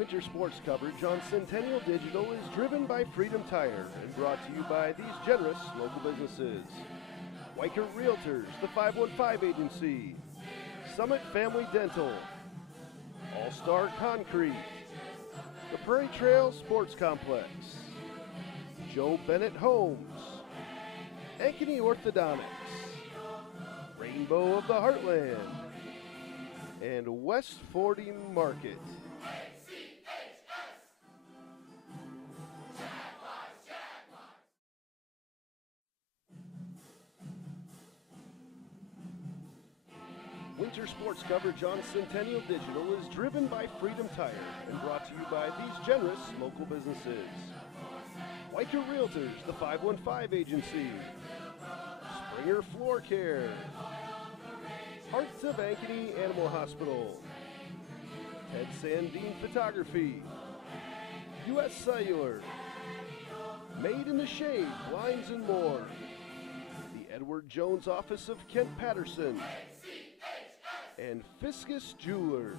Winter sports coverage on Centennial Digital is driven by Freedom Tire and brought to you by these generous local businesses. Weichert Realtors, the 515 Agency, Summit Family Dental, All-Star Concrete, the Prairie Trail Sports Complex, Joe Bennett Homes, Ankeny Orthodontics, Rainbow of the Heartland, and West 40 Market. Winter sports coverage on Centennial Digital is driven by Freedom Tire and brought to you by these generous local businesses. Weichert Realtors, the 515 Agency, Springer Floor Care, Hearts of Ankeny Animal Hospital, Ted Sandine Photography, U.S. Cellular, Made in the Shade Blinds and More, the Edward Jones Office of Kent Patterson, and Fiscus Jewelers.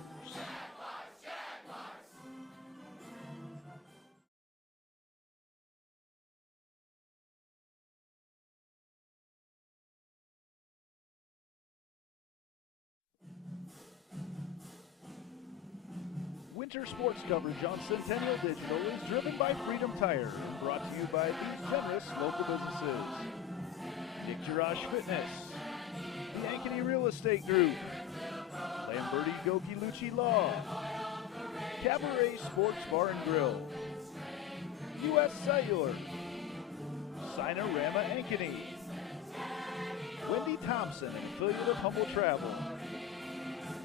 Winter sports coverage on Centennial Digital is driven by Freedom Tire and brought to you by these generous local businesses. Dick Garage Fitness, the Ankeny Real Estate Group, Lamberti Goki Lucci Law, Cabaret Sports Bar and Grill, U.S. Cellular, Sinorama Ankeny, Wendy Thompson, an affiliate of Humble Travel,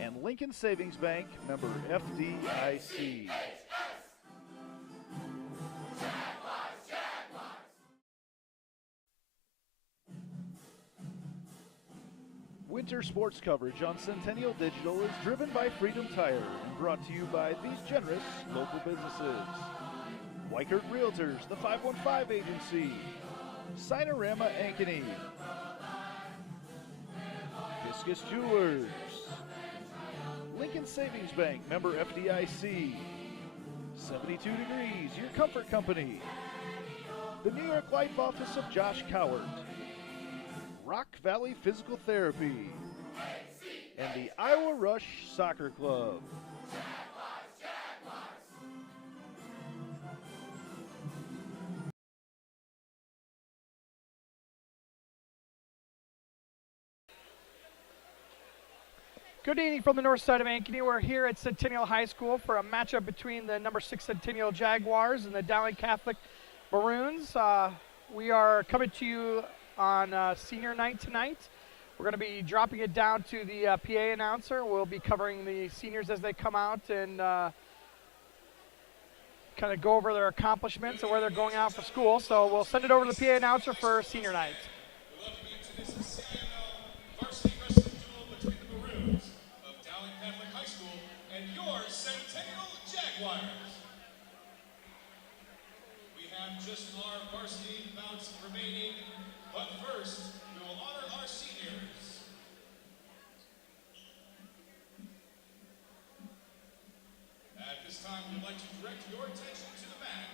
and Lincoln Savings Bank, member FDIC. Winter sports coverage on Centennial Digital is driven by Freedom Tire and brought to you by these generous local businesses. Weichert Realtors, the 515 Agency, Sinorama Ankeny, Fiscus Jewelers, Lincoln Savings Bank, member FDIC, 72 Degrees, your comfort company, the New York Life Office of Josh Cowart, Rock Valley Physical Therapy, and the Iowa Rush Soccer Club. Good evening from the north side of Ankeny. We're here at Centennial High School for a matchup between the number 6 Centennial Jaguars and the Dowling Catholic Maroons. We are coming to you on senior night tonight. We're going to be dropping it down to the PA announcer. We'll be covering the seniors as they come out and kind of go over their accomplishments and where they're going out for school. So we'll send it over to the PA announcer for senior night. This is CIML varsity wrestling duel between the Maroons of Dowling Catholic High School and your Centennial Jaguars. We have just our varsity bouts remaining, but first we will honor our seniors. At this time, we'd like to direct your attention to the mat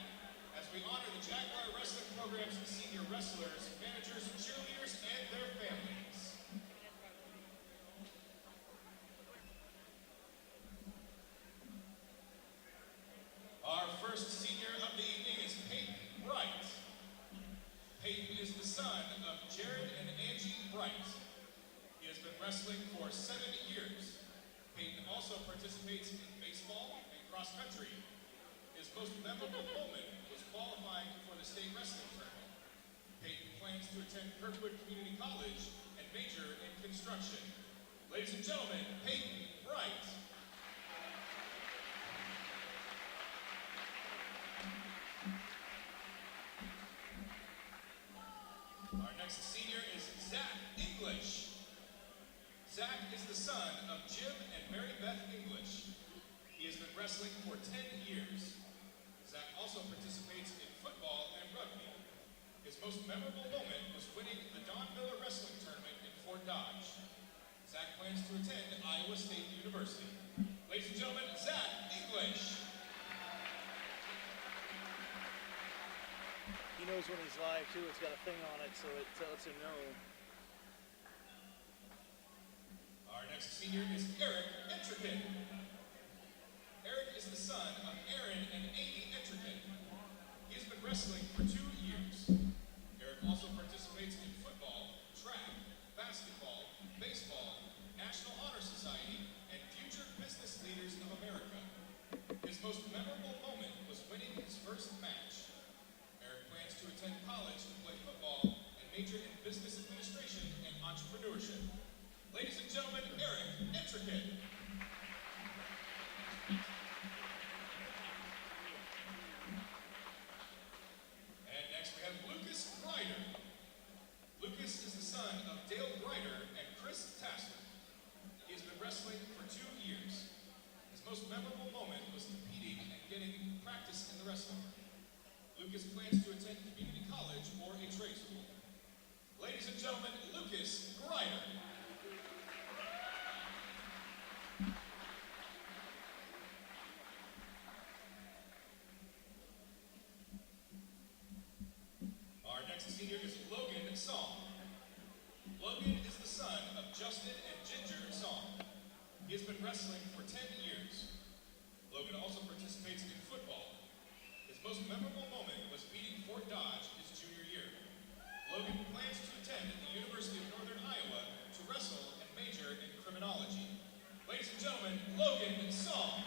as we honor the Jaguar Wrestling Program's senior wrestlers, managers, cheerleaders, and their families. Our first senior of the evening is Peyton Bright. Peyton is the son of Jared and Angie Bright. He has been wrestling for 7 years. Peyton also participates in baseball and cross country. His most memorable moment was qualifying for the state wrestling tournament. Peyton plans to attend Kirkwood Community College and major in construction. Ladies and gentlemen, Peyton Bright. Our next senior is Zach English. Zach is the son of Jim and Mary Beth English. He has been wrestling for 10 years. Zach also participates in football and rugby. His most memorable moment was winning the Don Miller Wrestling Tournament in Fort Dodge. Zach plans to attend Iowa State when he's live too. It's got a thing on it, so it lets him know. Our next senior is Eric Entrican. Eric is the son of Aaron and Amy Entrican. He has been wrestling for 2 years. Eric also participates in football, track, basketball, baseball, National Honor Society, and Future Business Leaders of America. His most memorable moment was winning his first match. Eric plans to attend college to play football and major in business administration and entrepreneurship. Ladies and gentlemen, Eric Entrican. And next we have Lucas Grider. Lucas is the son of Dale Grider and Chris Tasker. He has been wrestling for 2 years. His most memorable moment was competing and getting practice in the wrestling. Lucas plans to attend community college or a trade school. Ladies and gentlemen, Lucas Grider. Our next senior is Logan Song. Logan is the son of Justin and Ginger Song. He has been wrestling for 10 years. Logan also participates in football. His most memorable moment was beating Fort Dodge his junior year. Logan plans to attend the University of Northern Iowa to wrestle and major in criminology. Ladies and gentlemen, Logan Song.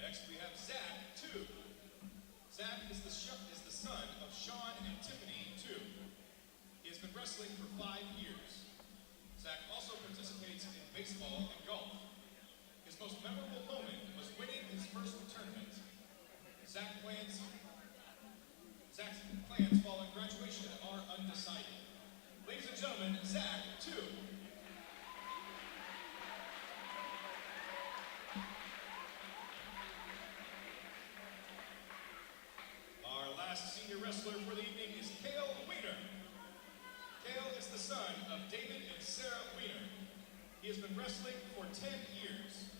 Next we have Zach 2. Zach is the son of Sean and Tiffany 2. He has been wrestling for 5 years. Zach also participates in baseball and golf. His most memorable moment was winning his first tournament. Zach's plans following graduation are undecided. Ladies and gentlemen, Zach 2. Our last senior wrestler for the evening is Cale Wiener. Cale is the son of David and Sarah Wiener. He has been wrestling for 10 years.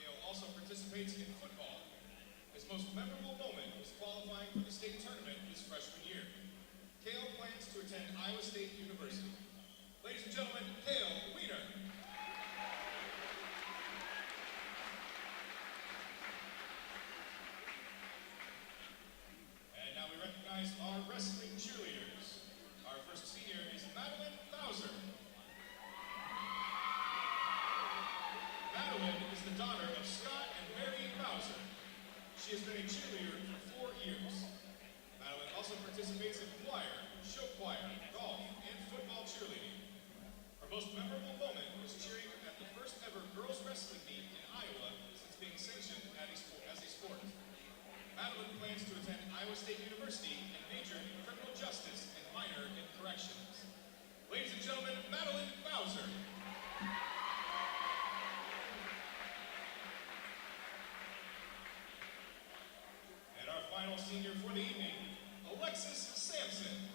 Cale also participates in football. His most memorable moment was qualifying for the state tournament his freshman year. Cale plans to attend Iowa State University. Ladies and gentlemen, Cale Wiener. And now we recognize our wrestling cheerleaders. Our first senior is Madeline Bowser. Madeline is the daughter of Scott and Mary Bowser. She has been a cheerleader for 4 years. Madeline also participates in choir, show choir, golf, and football cheerleading. Her most memorable moment was cheering at the first ever girls wrestling meet in Iowa since being sanctioned as a sport. Madeline plans to attend Iowa State University and major in criminal justice and minor in corrections. Ladies and gentlemen, Madeline Bowser. And our final senior for the evening, Alexis Sampson.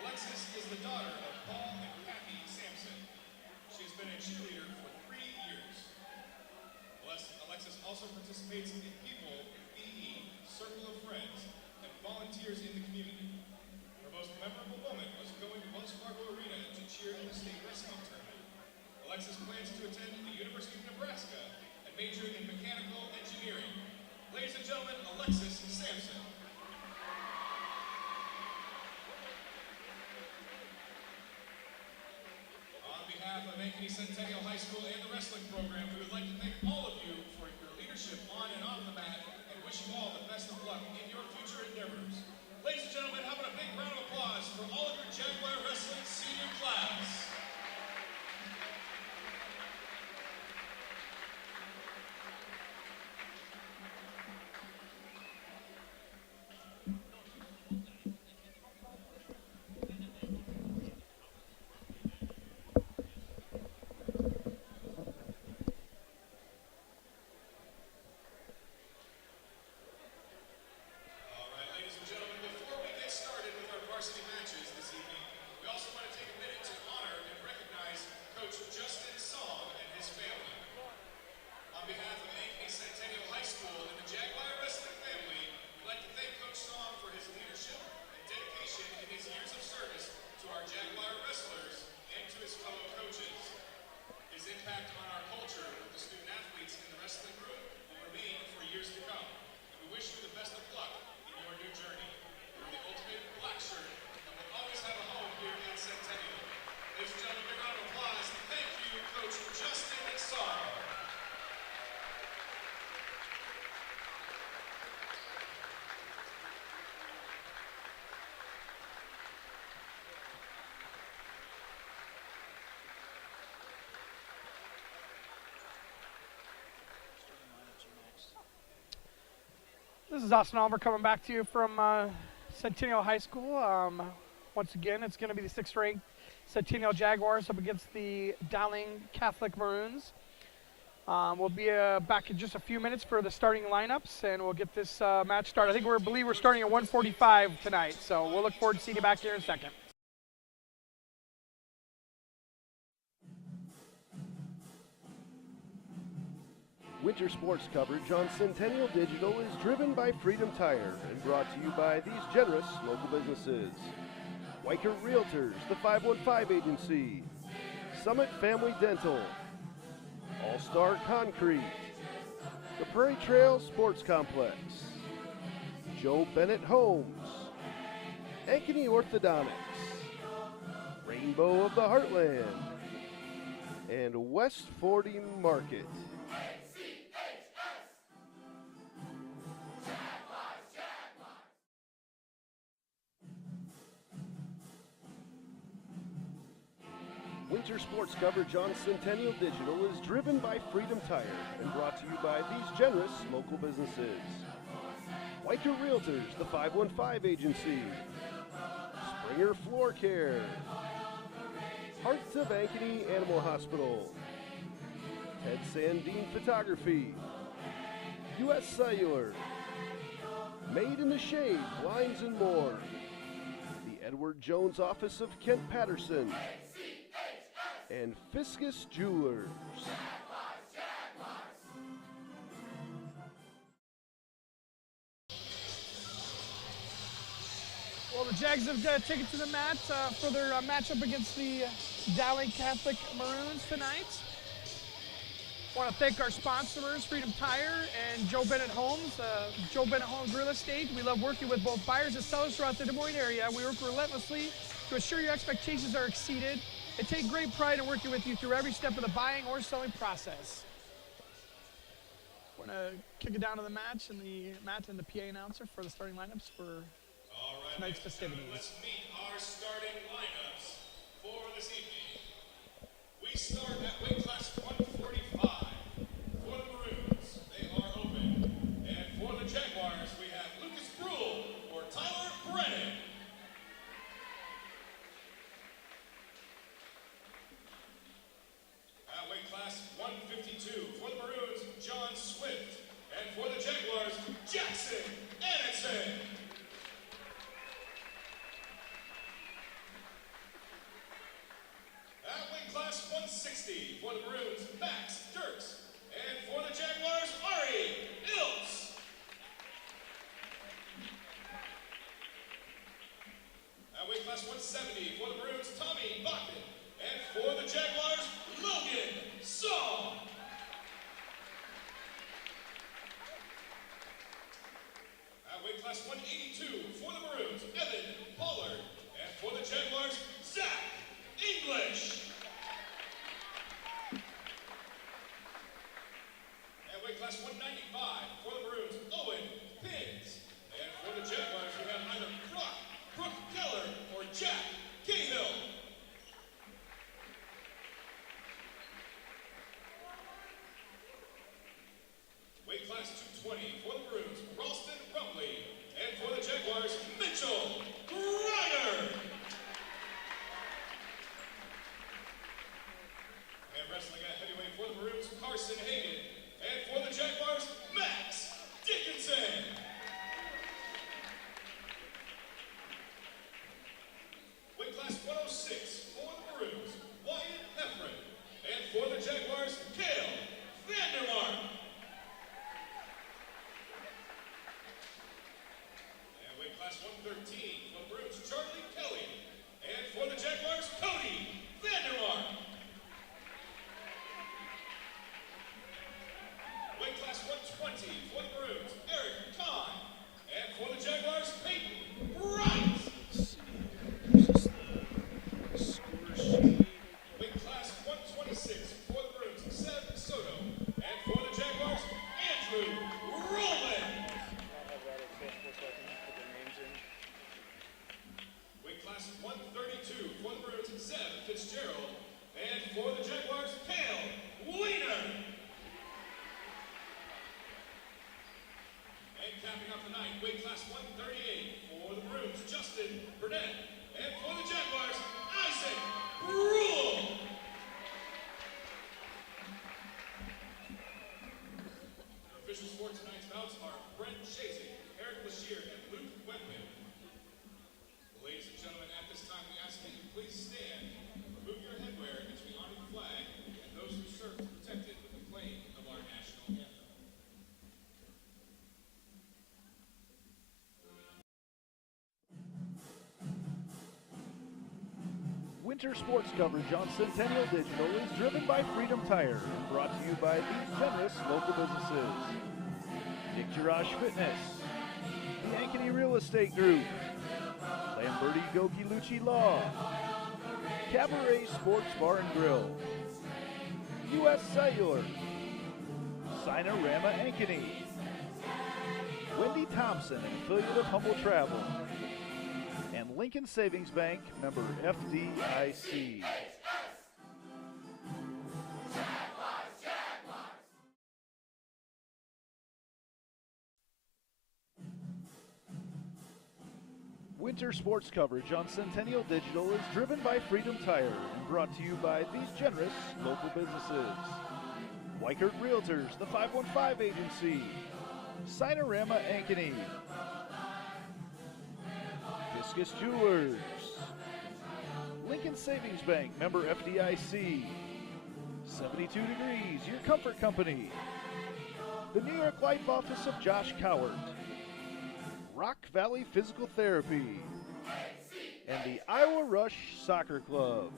Alexis is the daughter of Paul and Kathy Sampson. She has been a cheerleader for 3 years. Alexis also participates in People, BE, Circle of Friends, and volunteers in the community. Her most memorable moment was going to Wells Fargo Arena to cheer in the state wrestling tournament. Alexis plans to attend the University of Nebraska and major in mechanical engineering. Ladies and gentlemen, Alexis Sampson. On behalf of Ankeny Centennial High School and the wrestling program, we would like to thank all of you for your leadership on and off the mat and wish you all the best of luck in your future endeavors. Ladies and gentlemen, how about a big round of applause for all of your Jaguar Wrestling senior class. This is Austin Oliver coming back to you from Centennial High School. Once again, it's going to be the 6th-ranked Centennial Jaguars up against the Dowling Catholic Maroons. We'll be back in just a few minutes for the starting lineups, and we'll get this match started. I think believe we're starting at 1:45 tonight, so we'll look forward to seeing you back here in a second. Winter sports coverage on Centennial Digital is driven by Freedom Tire and brought to you by these generous local businesses. Weicker Realtors, the 515 Agency, Summit Family Dental, All-Star Concrete, the Prairie Trail Sports Complex, Joe Bennett Homes, Ankeny Orthodontics, Rainbow of the Heartland, and West 40 Market. Winter sports coverage on Centennial Digital is driven by Freedom Tire and brought to you by these generous local businesses. Weicker Realtors, the 515 Agency, Springer Floor Care, Hearts of Ankeny Animal Hospital, Ted Sandine Photography, U.S. Cellular, Made in the Shade, Blinds and More, the Edward Jones Office of Kent Patterson, and Fiscus Jewelers. Well, the Jags have taken to the mat for their matchup against the Dowling Catholic Maroons tonight. I want to thank our sponsors, Freedom Tire and Joe Bennett Homes. Joe Bennett Homes Real Estate. We love working with both buyers and sellers throughout the Des Moines area. We work relentlessly to ensure your expectations are exceeded and take great pride in working with you through every step of the buying or selling process. We're going to kick it down to the match and the PA announcer for the starting lineups for tonight's festivities. Let's meet our starting lineups for this evening. We start at weight class 145. For the Maroons, they are open. And for the Jaguars, we have Lucas Brule or Tyler Brennan. At weight class 152, for the Maroons, John Swift. And for the Jaguars, Jackson Annexon. At weight class 160, for the Maroons, Max Dirks. And for the Jaguars, Ari Iltz. At weight class 170, for the Maroons, Tommy Bachman. And for the Jaguars, Logan Saw. At weight class 182, for the Maroons, Evan Pollard. And for the Jaguars, Zach English. At weight class 195, for the Maroons, Owen Pins. And for the Jaguars, we have either Brooke Keller or Jack Cahill. Weight class 220, for the Maroons, Ralston Rumley. And for the Jaguars, Mitchell Griner. And wrestling at heavyweight for the Maroons, Carson Hagan. And for the Jaguars, Max Dickinson. Weight class 106, for the Maroons, Wyatt Heffron. And for the Jaguars, Cale Vandermark. And weight class 113, for the Maroons, Charlie Kelly. And for the Jaguars, Cody Vandermark. Weight class 120, for the Maroons, Eric Kahn. And for the Jaguars, Peyton Bright. Weight class 126, for the Maroons, Seb Soto. And for the Jaguars, Andrew Rowland. Winter sports coverage on Centennial Digital is driven by Freedom Tire and brought to you by these generous local businesses. Dick Garage Fitness, the Ankeny Real Estate Group, Lamberti Goki Lucci Law, Cabaret Sports Bar and Grill, U.S. Cellular, Sinorama Ankeny, Wendy Thompson, an affiliate of Humble Travel, and Lincoln Savings Bank, member FDIC. Winter sports coverage on Centennial Digital is driven by Freedom Tire and brought to you by these generous local businesses. Weichert Realtors, the 515 Agency, Sinorama Ankeny, Discus Jewelers, Lincoln Savings Bank, member FDIC, 72 Degrees, your comfort company, the New York Life Office of Josh Cowart, Rock Valley Physical Therapy, and the Iowa Rush Soccer Club.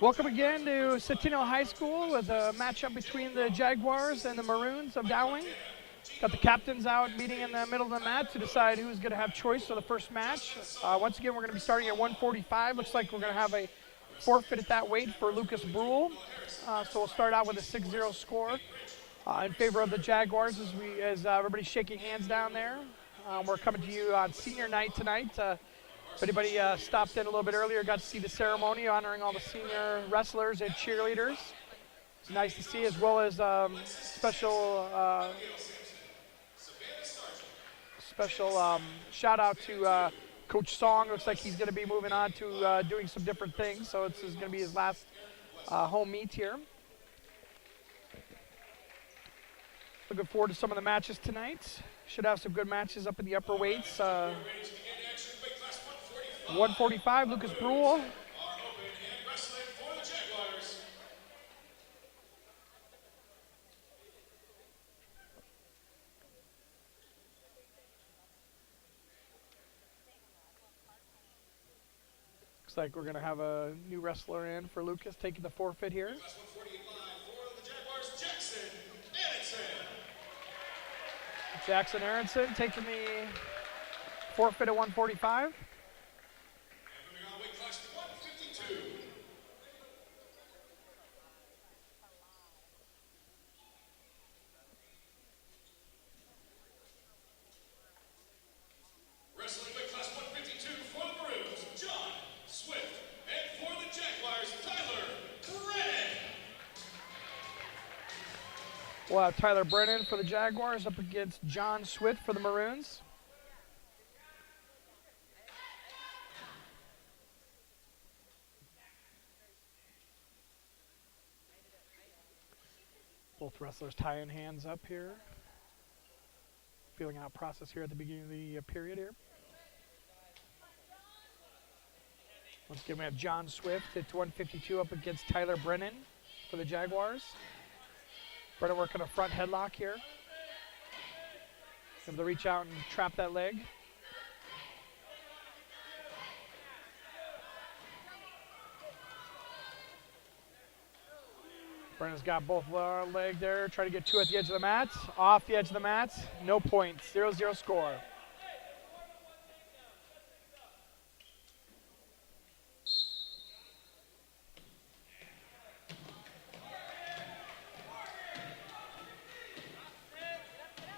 Welcome again to Centennial High School with a matchup between the Jaguars and the Maroons of Dowling. Got the captains out meeting in the middle of the mat to decide who's going to have choice for the first match. Once again, we're going to be starting at 145. Looks like we're going to have a forfeit at that weight for Lucas Brule. So we'll start out with a 6-0 score in favor of the Jaguars as everybody's shaking hands down there. We're coming to you on senior night tonight. If anybody stopped in a little bit earlier, got to see the ceremony honoring all the senior wrestlers and cheerleaders. It's nice to see, as well as special shout out to Coach Song. Looks like he's going to be moving on to doing some different things, so this is going to be his last home meet here. Looking forward to some of the matches tonight. Should have some good matches up in the upper weights. 145, Lucas Brule. Looks like we're going to have a new wrestler in for Lucas, taking the forfeit here. Jackson Aronson taking the forfeit at 145. Wrestling weight class 152 for the Maroons, John Swift, and for the Jaguars, Tyler Brennan. We'll have Tyler Brennan for the Jaguars up against John Swift for the Maroons. Both wrestlers tying hands up here. Feeling out process here at the beginning of the period here. Once again, we have John Swift at 152 up against Tyler Brennan for the Jaguars. Brennan working a front headlock here. Able to reach out and trap that leg. Brennan's got both leg there, trying to get two at the edge of the mat. Off the edge of the mat, no points, 0-0 score.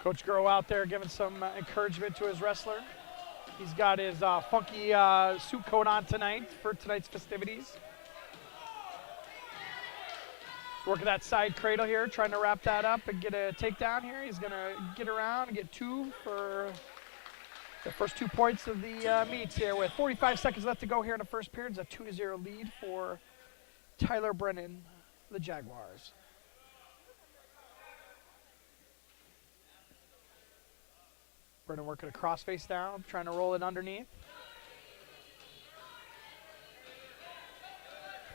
Coach Groh out there giving some encouragement to his wrestler. He's got his funky suit coat on tonight for tonight's festivities. Working that side cradle here, trying to wrap that up and get a takedown here. He's going to get around and get two for the first 2 points of the meet here with 45 seconds left to go here in the first period. It's a 2-0 lead for Tyler Brennan, the Jaguars. Brennan working a crossface down, trying to roll it underneath.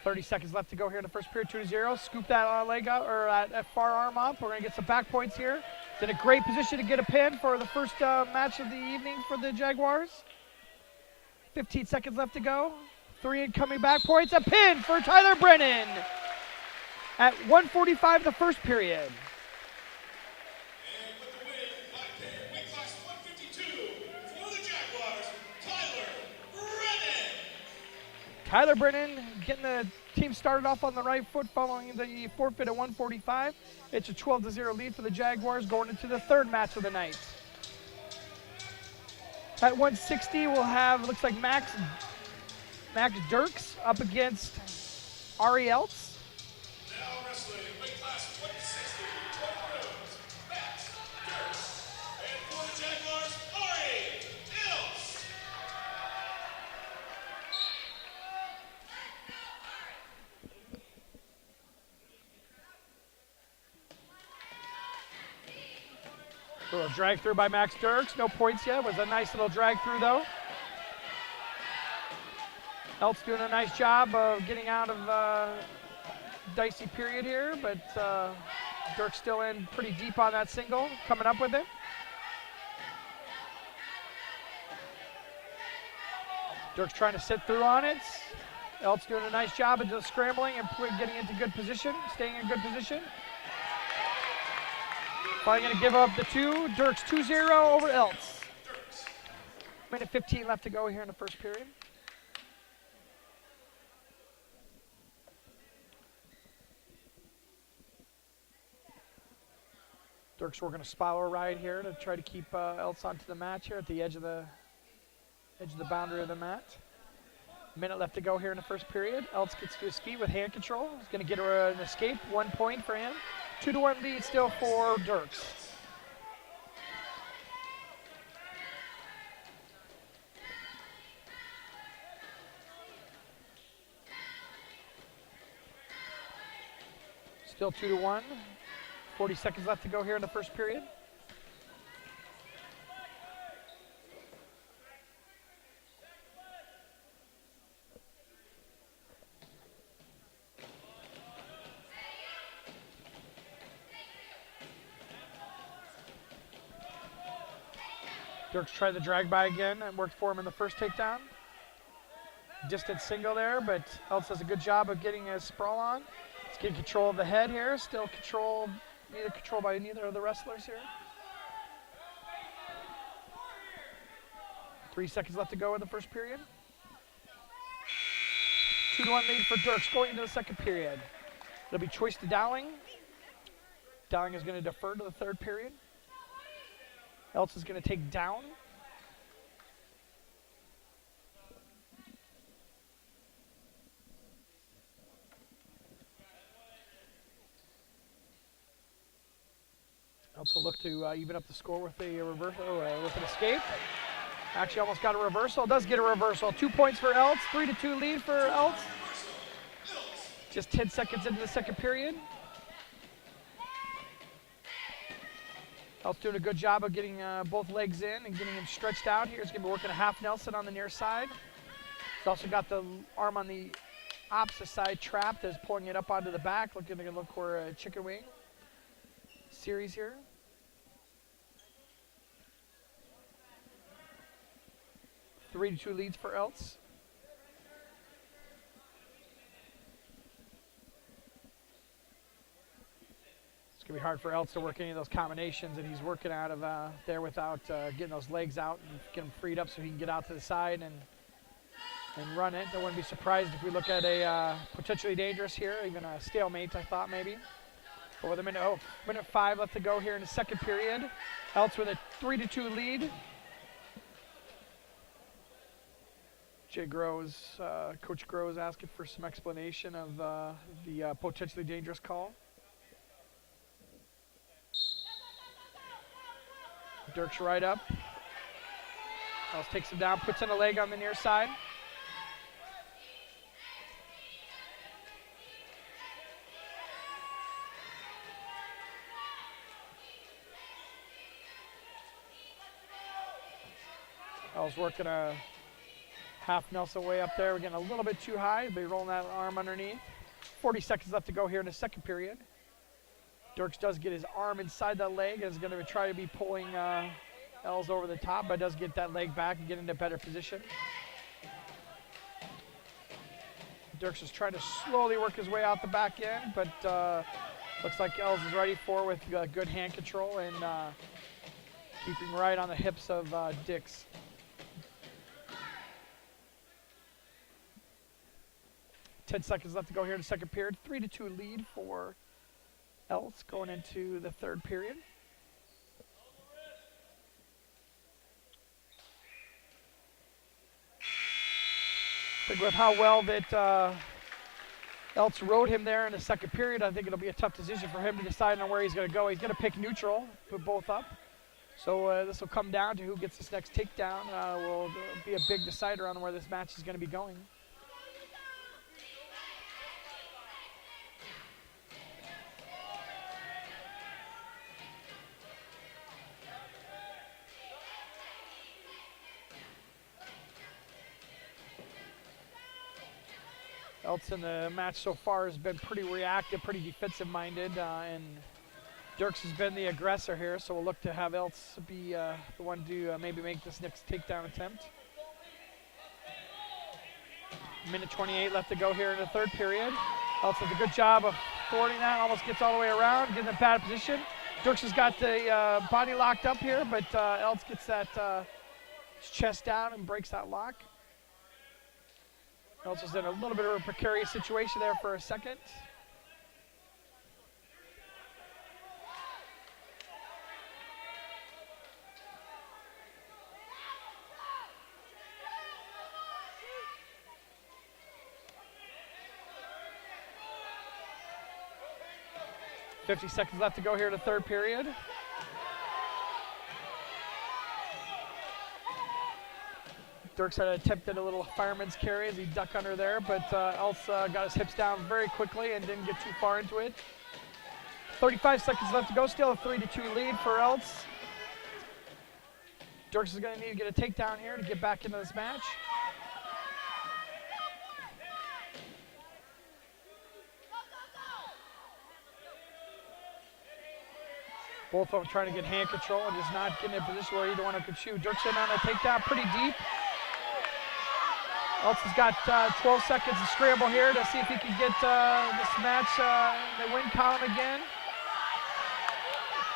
30 seconds left to go here in the first period, 2-0. Scoop that leg up, or that far arm up. We're going to get some back points here. It's in a great position to get a pin for the first match of the evening for the Jaguars. 15 seconds left to go. 3 incoming back points. A pin for Tyler Brennan at 1:45 the first period. And with the win by pair, weight class 152 for the Jaguars, Tyler Tyler Brennan. Brennan getting the team started off on the right foot following the forfeit at 1:45. It's a 12-0 lead for the Jaguars going into the third match of the night. At 160, we'll have, looks like Max Dirks up against Ari Eltz. Now wrestling weight class 160 for the Maroons, Max Dirks. And for the Jaguars, Ari Ilse. A little drag through by Max Dirks. No points yet. Was a nice little drag through though. Eltz doing a nice job of getting out of dicey period here, but Dirks still in pretty deep on that single, coming up with it. Dirks trying to sit through on it. Eltz doing a nice job of just scrambling and getting into good position, staying in good position. Probably going to give up the 2. Dirks 2-0 over Eltz. Minute 15 left to go here in the first period. Dirks working a spiral ride here to try to keep Eltz onto the match here at the edge of the boundary of the mat. Minute left to go here in the first period. Eltz gets to his feet with hand control. He's going to get an escape. 1 point for him. 2-1 lead still for Dirks. Still 2-1. 40 seconds left to go here in the first period. Dirks tried the drag by again and worked for him in the first takedown. Distant single there, but Eltz does a good job of getting his sprawl on. He's getting control of the head here. Still controlled by neither of the wrestlers here. 3 seconds left to go in the first period. 2-1 lead for Dirks going into the second period. It'll be choice to Dowling. Dowling is going to defer to the third period. Eltz is going to take down. Eltz will look to even up the score with a reversal, with an escape. Actually almost got a reversal. Does get a reversal. 2 points for Eltz. 3-2 lead for Eltz. Just 10 seconds into the second period. Eltz doing a good job of getting both legs in and getting him stretched out here. He's going to be working a half Nelson on the near side. He's also got the arm on the opposite side trapped as pulling it up onto the back. Looking to look for a chicken wing series here. Three to two leads for Eltz. It's going to be hard for Eltz to work any of those combinations that he's working out of there without getting those legs out and get him freed up so he can get out to the side and run it. I wouldn't be surprised if we look at a potentially dangerous here, even a stalemate, I thought maybe. But with minute 5 left to go here in the second period. Eltz with a 3-2 lead. Jay Groves, Coach Groves asking for some explanation of the potentially dangerous call. Dirks right up. Eltz takes him down, puts in a leg on the near side. Eltz working a Half Nelson way up there. We're getting a little bit too high. They're rolling that arm underneath. 40 seconds left to go here in the second period. Dirks does get his arm inside that leg and is going to try to be pulling Els over the top, but does get that leg back and get into better position. Dirks is trying to slowly work his way out the back end, but looks like Els is ready for with good hand control and keeping right on the hips of Dix. Ten seconds left to go here in the second period. 3-2 lead for Els going into the third period. I think with how well that Els rode him there in the second period, I think it'll be a tough decision for him to decide on where he's going to go. He's going to pick neutral, put both up. So this will come down to who gets this next takedown. Will be a big decider on where this match is going to be going. Els in the match so far has been pretty reactive, pretty defensive-minded, and Dirks has been the aggressor here, so we'll look to have Els be the one to maybe make this next takedown attempt. Minute 28 left to go here in the third period. Els does a good job of thwarting that, almost gets all the way around, getting in a bad position. Dirks has got the body locked up here, but Els gets that his chest down and breaks that lock. Els was in a little bit of a precarious situation there for a second. $50 seconds left to go here in the third period. Dirks had attempted a little fireman's carry as he ducked under there, but Els got his hips down very quickly and didn't get too far into it. 35 seconds left to go, still a 3-2 lead for Els. Dirks is going to need to get a takedown here to get back into this match. Both of them trying to get hand control and just not getting in a position where either one of them could shoot. Dirks in on a takedown pretty deep. Els has got 12 seconds to scramble here to see if he can get this match in the win column again.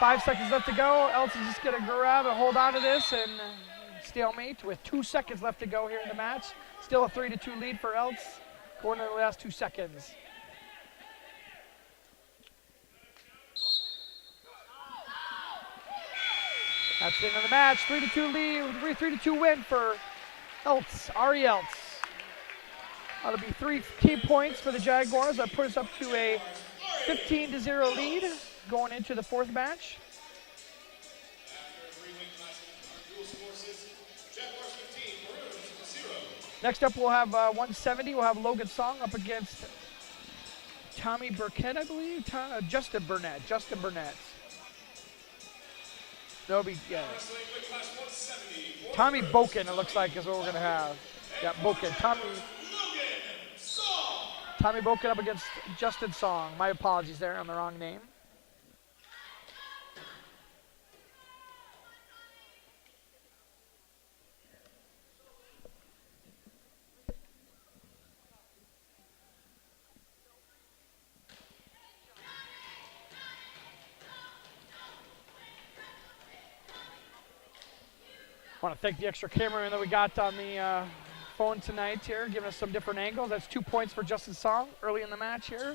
5 seconds left to go. Els is just going to grab and hold on to this and stalemate with 2 seconds left to go here in the match. Still a 3-2 lead for Els going to the last 2 seconds. That's the end of the match. 3-2 lead, 3-2 win for Els, Ari Els. That'll be 3 key points for the Jaguars. That puts us up to a 15-0 lead going into the fourth match. Next up, we'll have 170. We'll have Logan Song up against Tommy Burkett, I believe. Justin Burnett. That'll be Tommy Boken, it looks like, is what we're going to have. Yeah, Boken. Tommy Boken up against Justin Song. My apologies there on the wrong name. I want to thank the extra cameraman that we got on the phone tonight here, giving us some different angles. That's 2 points for Justin Song early in the match here.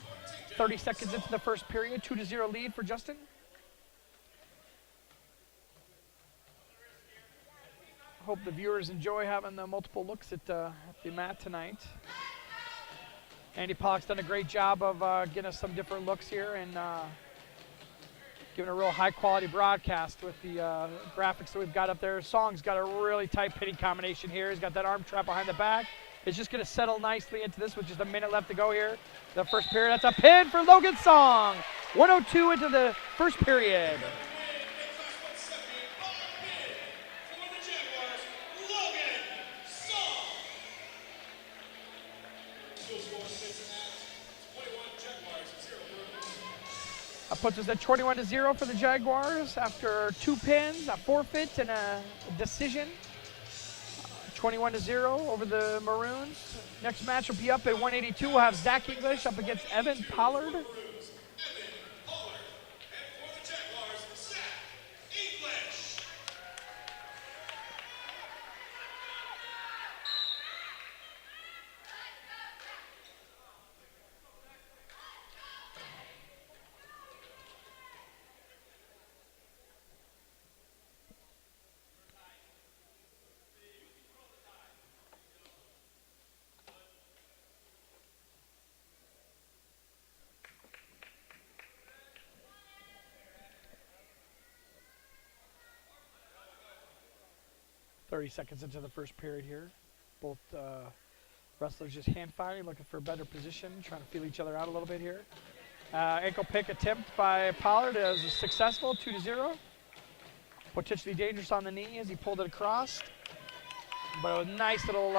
30 seconds into the first period, 2-0 lead for Justin. Hope the viewers enjoy having the multiple looks at the mat tonight. Andy Pollock's done a great job of getting us some different looks here and giving a real high-quality broadcast with the graphics that we've got up there. Song's got a really tight pitting combination here. He's got that arm trap behind the back. It's just going to settle nicely into this with just a minute left to go here. The first period, that's a pin for Logan Song. 1:02 into the first period. That puts us at 21-0 for the Jaguars after 2 pins, a forfeit, and a decision. 21-0 over the Maroons. Next match will be up at 182. We'll have Zach English up against Evan Pollard. 30 seconds into the first period here. Both wrestlers just hand firing, looking for a better position, trying to feel each other out a little bit here. Ankle pick attempt by Pollard is successful, 2-0. Potentially dangerous on the knee as he pulled it across. But a nice little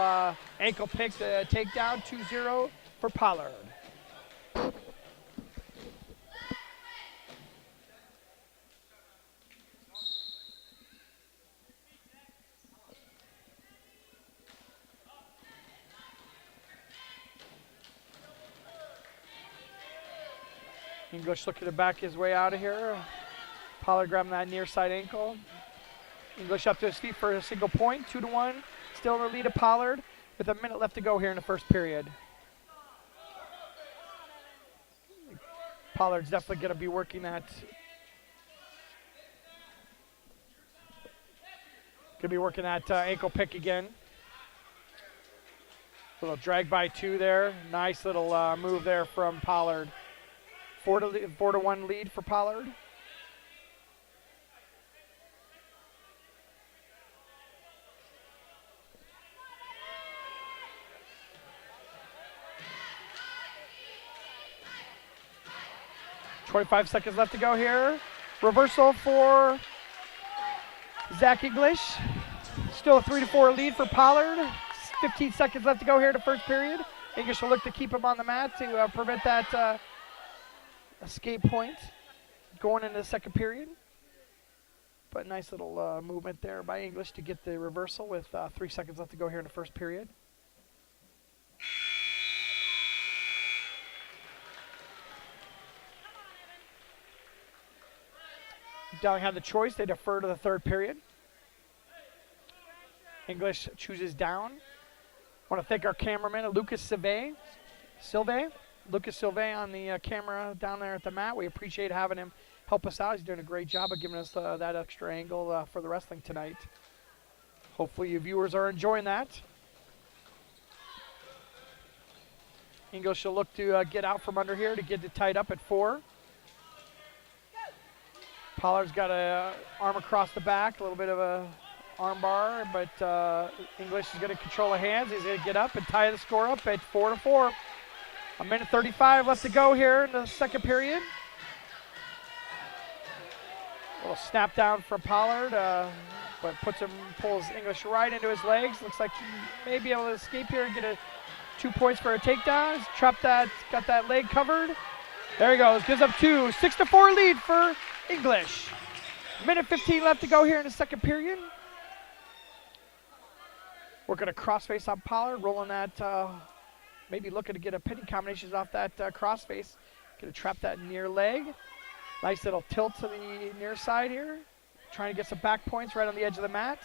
ankle pick to take down, 2-0 for Pollard. English looking to back his way out of here. Pollard grabbing that near side ankle. English up to his feet for a single point, 2-1. Still in the lead of Pollard with a minute left to go here in the first period. Pollard's definitely going to be working that. Ankle pick again. Little drag by 2 there. Nice little move there from Pollard. 4-1 lead for Pollard. .25 seconds left to go here. Reversal for Zach English. Still a 3-4 lead for Pollard. 15 seconds left to go here in the first period. English will look to keep him on the mat to prevent that escape point going into the second period. But nice little movement there by English to get the reversal with 3 seconds left to go here in the first period. Dowling had the choice. They defer to the third period. English chooses down. I want to thank our cameraman, Lucas Silve. Lucas Silve on the camera down there at the mat. We appreciate having him help us out. He's doing a great job of giving us that extra angle for the wrestling tonight. Hopefully you viewers are enjoying that. English will look to get out from under here to get it tied up at 4. Pollard's got a arm across the back, a little bit of a arm bar, but English is going to control the hands. He's going to get up and tie the score up at 4-4. A minute 35 left to go here in the second period. A little snap down from Pollard, but pulls English right into his legs. Looks like he may be able to escape here and get 2 points for a takedown. He's trapped that, got that leg covered. There he goes, gives up 2, 6-4 lead for English. Minute 15 left to go here in the second period. We're going to crossface on Pollard, rolling that, maybe looking to get a pinning combinations off that crossface. Going to trap that near leg. Nice little tilt to the near side here. Trying to get some back points right on the edge of the mat.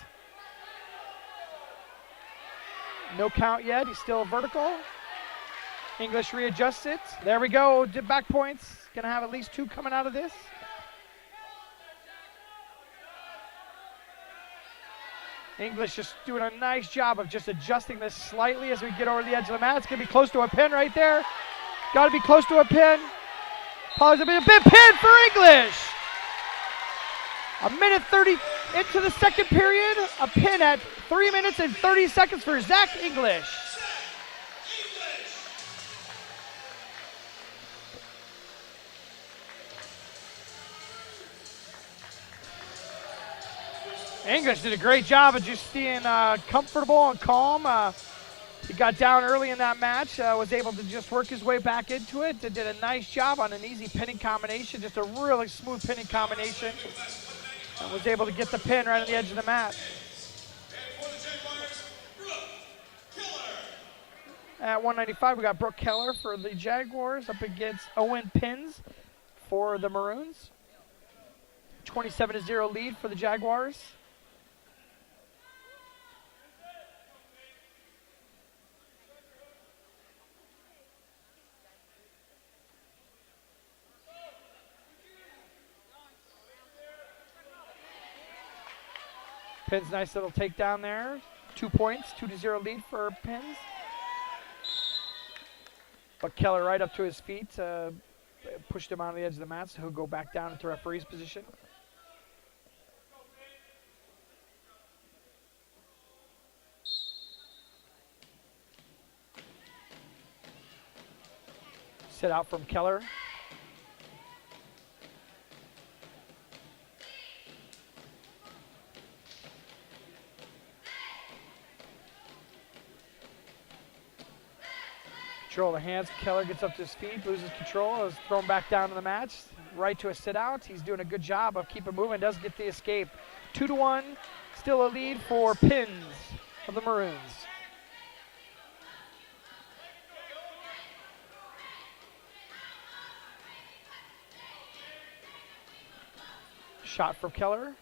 No count yet, he's still vertical. English readjusts it. There we go, back points. Going to have at least 2 coming out of this. English just doing a nice job of just adjusting this slightly as we get over the edge of the mat. It's going to be close to a pin right there. Got to be close to a pin. Pollard's going to be a big pin for English. A minute 30 into the second period. A pin at 3 minutes and 30 seconds for Zach English. English did a great job of just staying comfortable and calm. He got down early in that match, was able to just work his way back into it, and did a nice job on an easy pinning combination, just a really smooth pinning combination, and was able to get the pin right on the edge of the mat. At 195, we got Brooke Keller for the Jaguars up against Owen Pins for the Maroons. 27-0 lead for the Jaguars. Pins, nice little takedown there. 2 points, 2-0 lead for Pins. But Keller right up to his feet, pushed him on the edge of the mat, so he'll go back down into referee's position. Sit out from Keller. Control the hands. Keller gets up to his feet, loses control, is thrown back down to the match. Right to a sit out. He's doing a good job of keeping moving, does get the escape. 2-1, still a lead for Pins of the Maroons. Shot from Keller.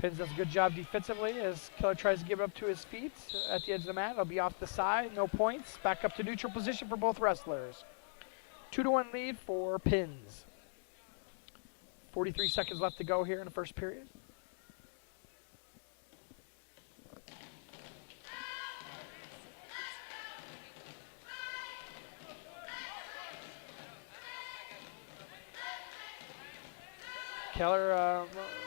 Pins does a good job defensively as Keller tries to give it up to his feet at the edge of the mat. It'll be off the side, no points. Back up to neutral position for both wrestlers. 2-1 lead for Pins. 43 seconds left to go here in the first period. Keller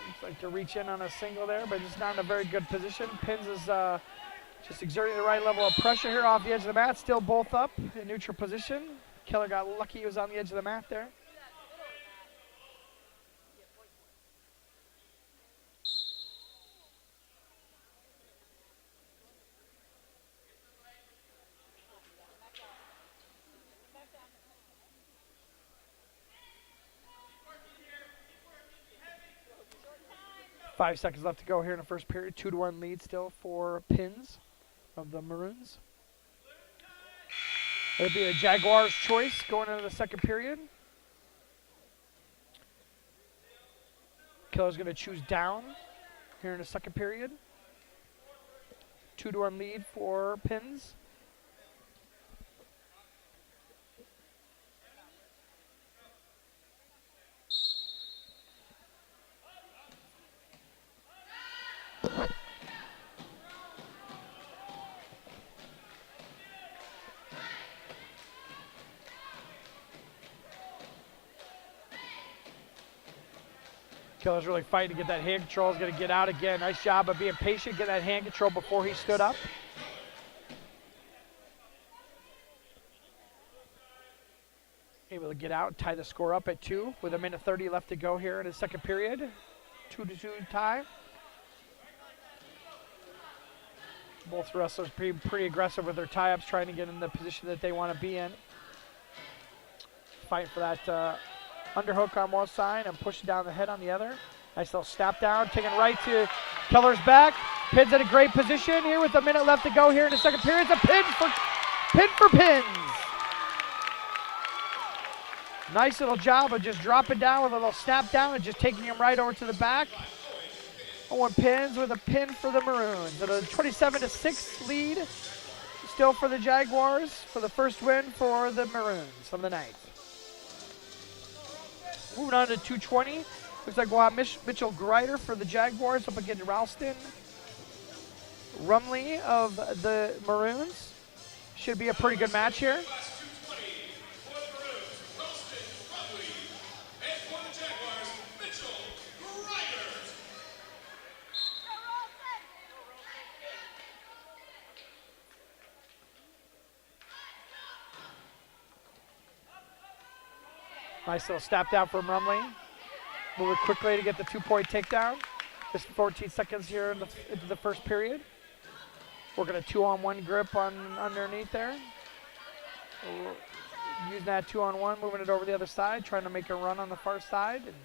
looks like to reach in on a single there, but just not in a very good position. Pins is just exerting the right level of pressure here off the edge of the mat. Still both up in neutral position. Keller got lucky he was on the edge of the mat there. Five seconds left to go here in the first period. 2-1 lead still for Pins of the Maroons. It'll be a Jaguars choice going into the second period. Keller's going to choose down here in the second period. 2-1 lead for Pins. Keller's really fighting to get that hand control. He's going to get out again. Nice job of being patient, get that hand control before he stood up. Able to get out and tie the score up at 2 with 1:30 left to go here in the second period. 2-2 tie. Both wrestlers pretty aggressive with their tie-ups, trying to get in the position that they want to be in. Fighting for that underhook on one side and pushing down the head on the other. Nice little snap down, taking right to Keller's back. Pins in a great position here with a minute left to go here in the second period. It's a pin for Pins. Nice little job of just dropping down with a little snap down and just taking him right over to the back. Owen Pins with a pin for the Maroons. And a 27-6 lead still for the Jaguars for the first win for the Maroons of the night. Moving on to 220. Looks like we'll have Mitchell Greider for the Jaguars up against Ralston Rumley of the Maroons. Should be a pretty good match here. Nice little snap down from Rumley. Moving quickly to get the 2-point takedown. Just 14 seconds here into the first period. Working a 2-on-1 grip on underneath there. Using that 2-on-1, moving it over the other side, trying to make a run on the far side. And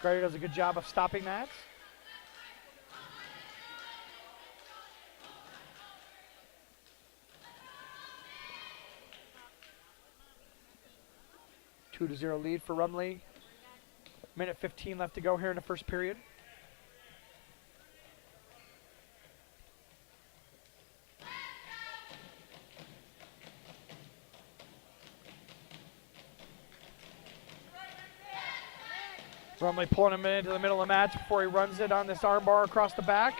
Grider does a good job of stopping that. Two to 0 lead for Rumley. Minute 15 left to go here in the first period. Rumley pulling him into the middle of the match before he runs it on this armbar across the back.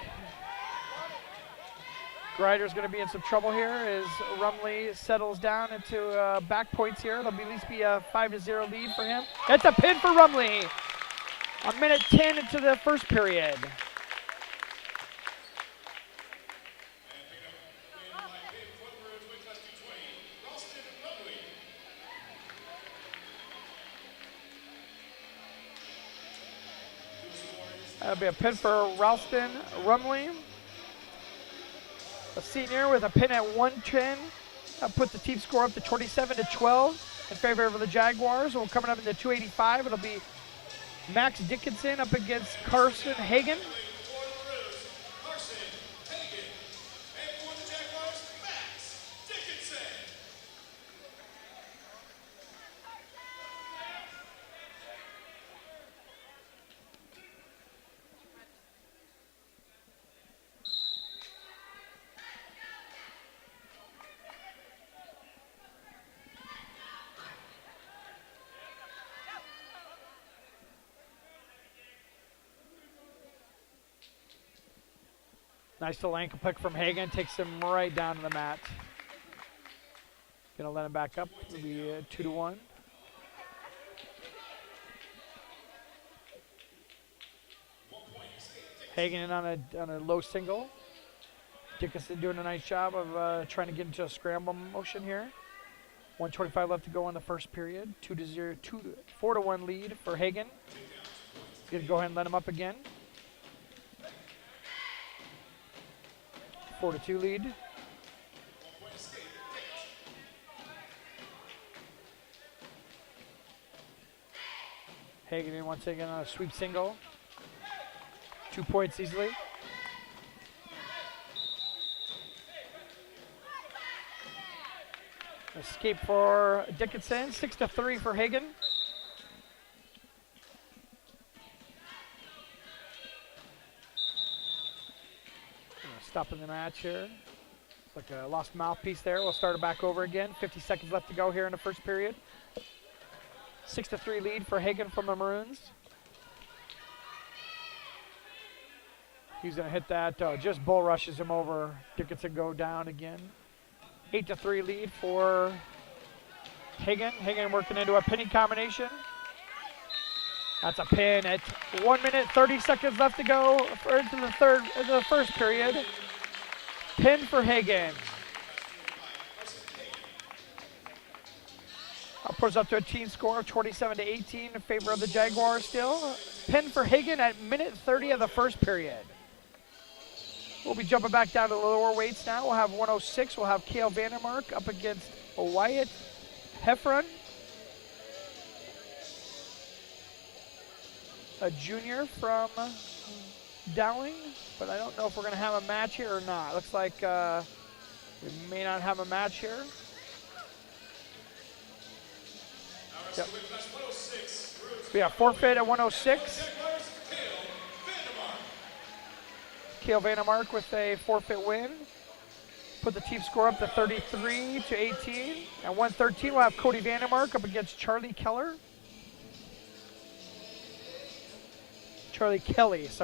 Grider's going to be in some trouble here as Rumley settles down into back points here. There'll be at least be a 5-0 lead for him. That's a pin for Rumley. A minute 10 into the first period. That'll be a pin for Ralston Rumley. A senior with a pin at 110. That puts the team score up to 27-12 in favor of the Jaguars. We're coming up into 285. It'll be Max Dickinson up against Carson Hagen. Nice little ankle pick from Hagen, takes him right down to the mat. Gonna let him back up, it'll be 2-1. Hagen in on a low single. Dickinson doing a nice job of trying to get into a scramble motion here. 1:25 left to go in the first period. 4-1 lead for Hagen. Gonna go ahead and let him up again. 4-2 lead. Hagen in once again on a sweep single. 2 points easily. Escape for Dickinson. 6-3 for Hagen. Stopping the match here. It's like a lost mouthpiece there. We'll start it back over again. 50 seconds left to go here in the first period. 6-3 lead for Hagen from the Maroons. He's going to hit that. Just bull rushes him over. Dickinson go down again. 8-3 lead for Hagen. Hagen working into a pinning combination. That's a pin at 1 minute, 30 seconds left to go into the first period. Pin for Hagen. Puts up to a team score of 27-18 in favor of the Jaguars still. Pin for Hagen at minute 30 of the first period. We'll be jumping back down to the lower weights now. We'll have 106. We'll have Cale Vandermark up against Wyatt Heffron, a junior from Dowling, but I don't know if we're going to have a match here or not. Looks like we may not have a match here. Yep. We have forfeit at 106. Cale Vandermark with a forfeit win. Put the team score up to 33-18. At 113, we'll have Cody Vandermark up against Charlie Kelly. Charlie Kelly. And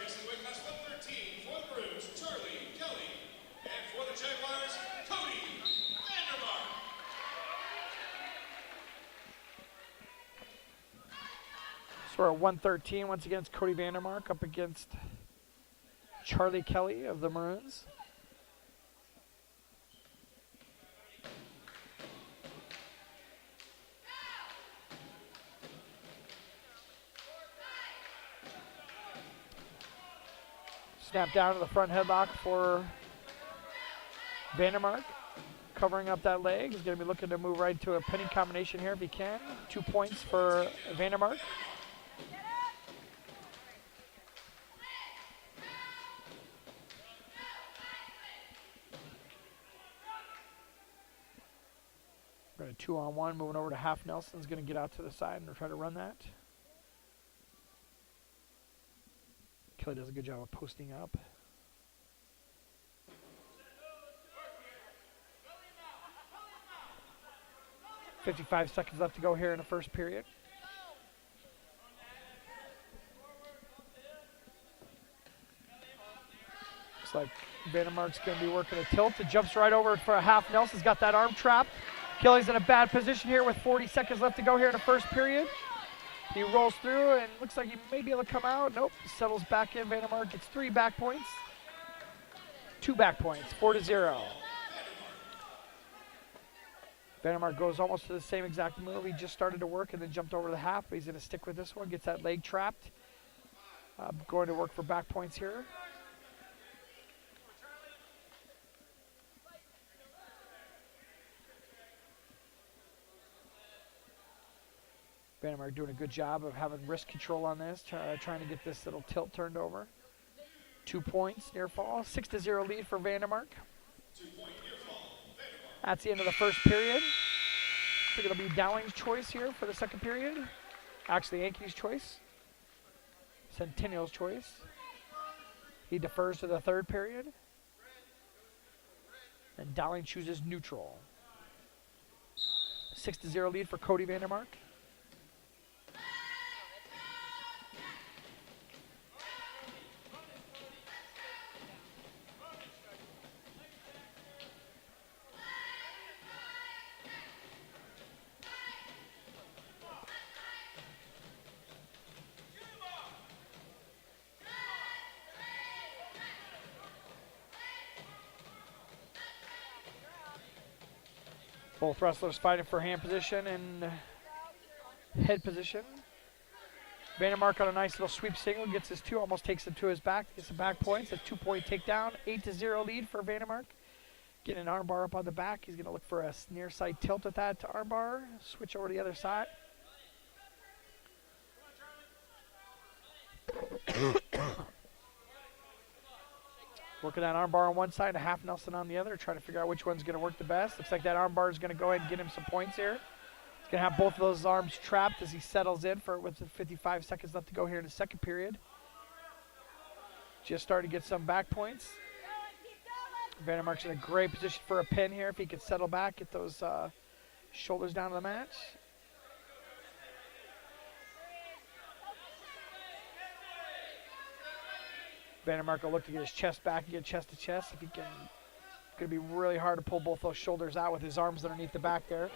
wrestling weight class 113 for the Maroons, Charlie Kelly. And for the Jaguars, Cody Vandermark. So we're at 113 once again. It's Cody Vandermark up against Charlie Kelly of the Maroons. Snap down to the front headlock for Vandermark. Covering up that leg. He's going to be looking to move right to a penny combination here if he can. 2 points for Vandermark. We're going to 2-on-1, moving over to half. Nelson's going to get out to the side and try to run that. Kelly does a good job of posting up. 55 seconds left to go here in the first period. Looks like Vandermark's going to be working a tilt. It jumps right over for a half. Nelson's got that arm trapped. Kelly's in a bad position here with 40 seconds left to go here in the first period. He rolls through and looks like he may be able to come out. Nope, settles back in. Vandermark gets 3 back points. 2 back points, 4-0. Vandermark goes almost to the same exact move. He just started to work and then jumped over the half. He's going to stick with this one, gets that leg trapped. Going to work for back points here. Vandermark doing a good job of having wrist control on this, trying to get this little tilt turned over. 2 points, near fall. 6-0 lead for Vandermark. That's the end of the first period. I think it'll be Dowling's choice here for the second period. Actually, Yankees' choice. Centennial's choice. He defers to the third period. And Dowling chooses neutral. 6-0 lead for Cody Vandermark. Both wrestlers fighting for hand position and head position. Vandermark on a nice little sweep single, gets his 2, almost takes him to his back, gets the back points. A 2-point takedown, 8-0 lead for Vandermark. Getting an armbar up on the back. He's going to look for a near side tilt with that to armbar. Switch over to the other side. Working that armbar on one side, a half Nelson on the other, trying to figure out which one's going to work the best. Looks like that armbar is going to go ahead and get him some points here. He's going to have both of those arms trapped as he settles in with 55 seconds left to go here in the second period. Just starting to get some back points. Vandermark's in a great position for a pin here if he could settle back, get those shoulders down to the match. Vandermark will look to get his chest back and get chest to chest. If he can, it's going to be really hard to pull both those shoulders out with his arms underneath the back there.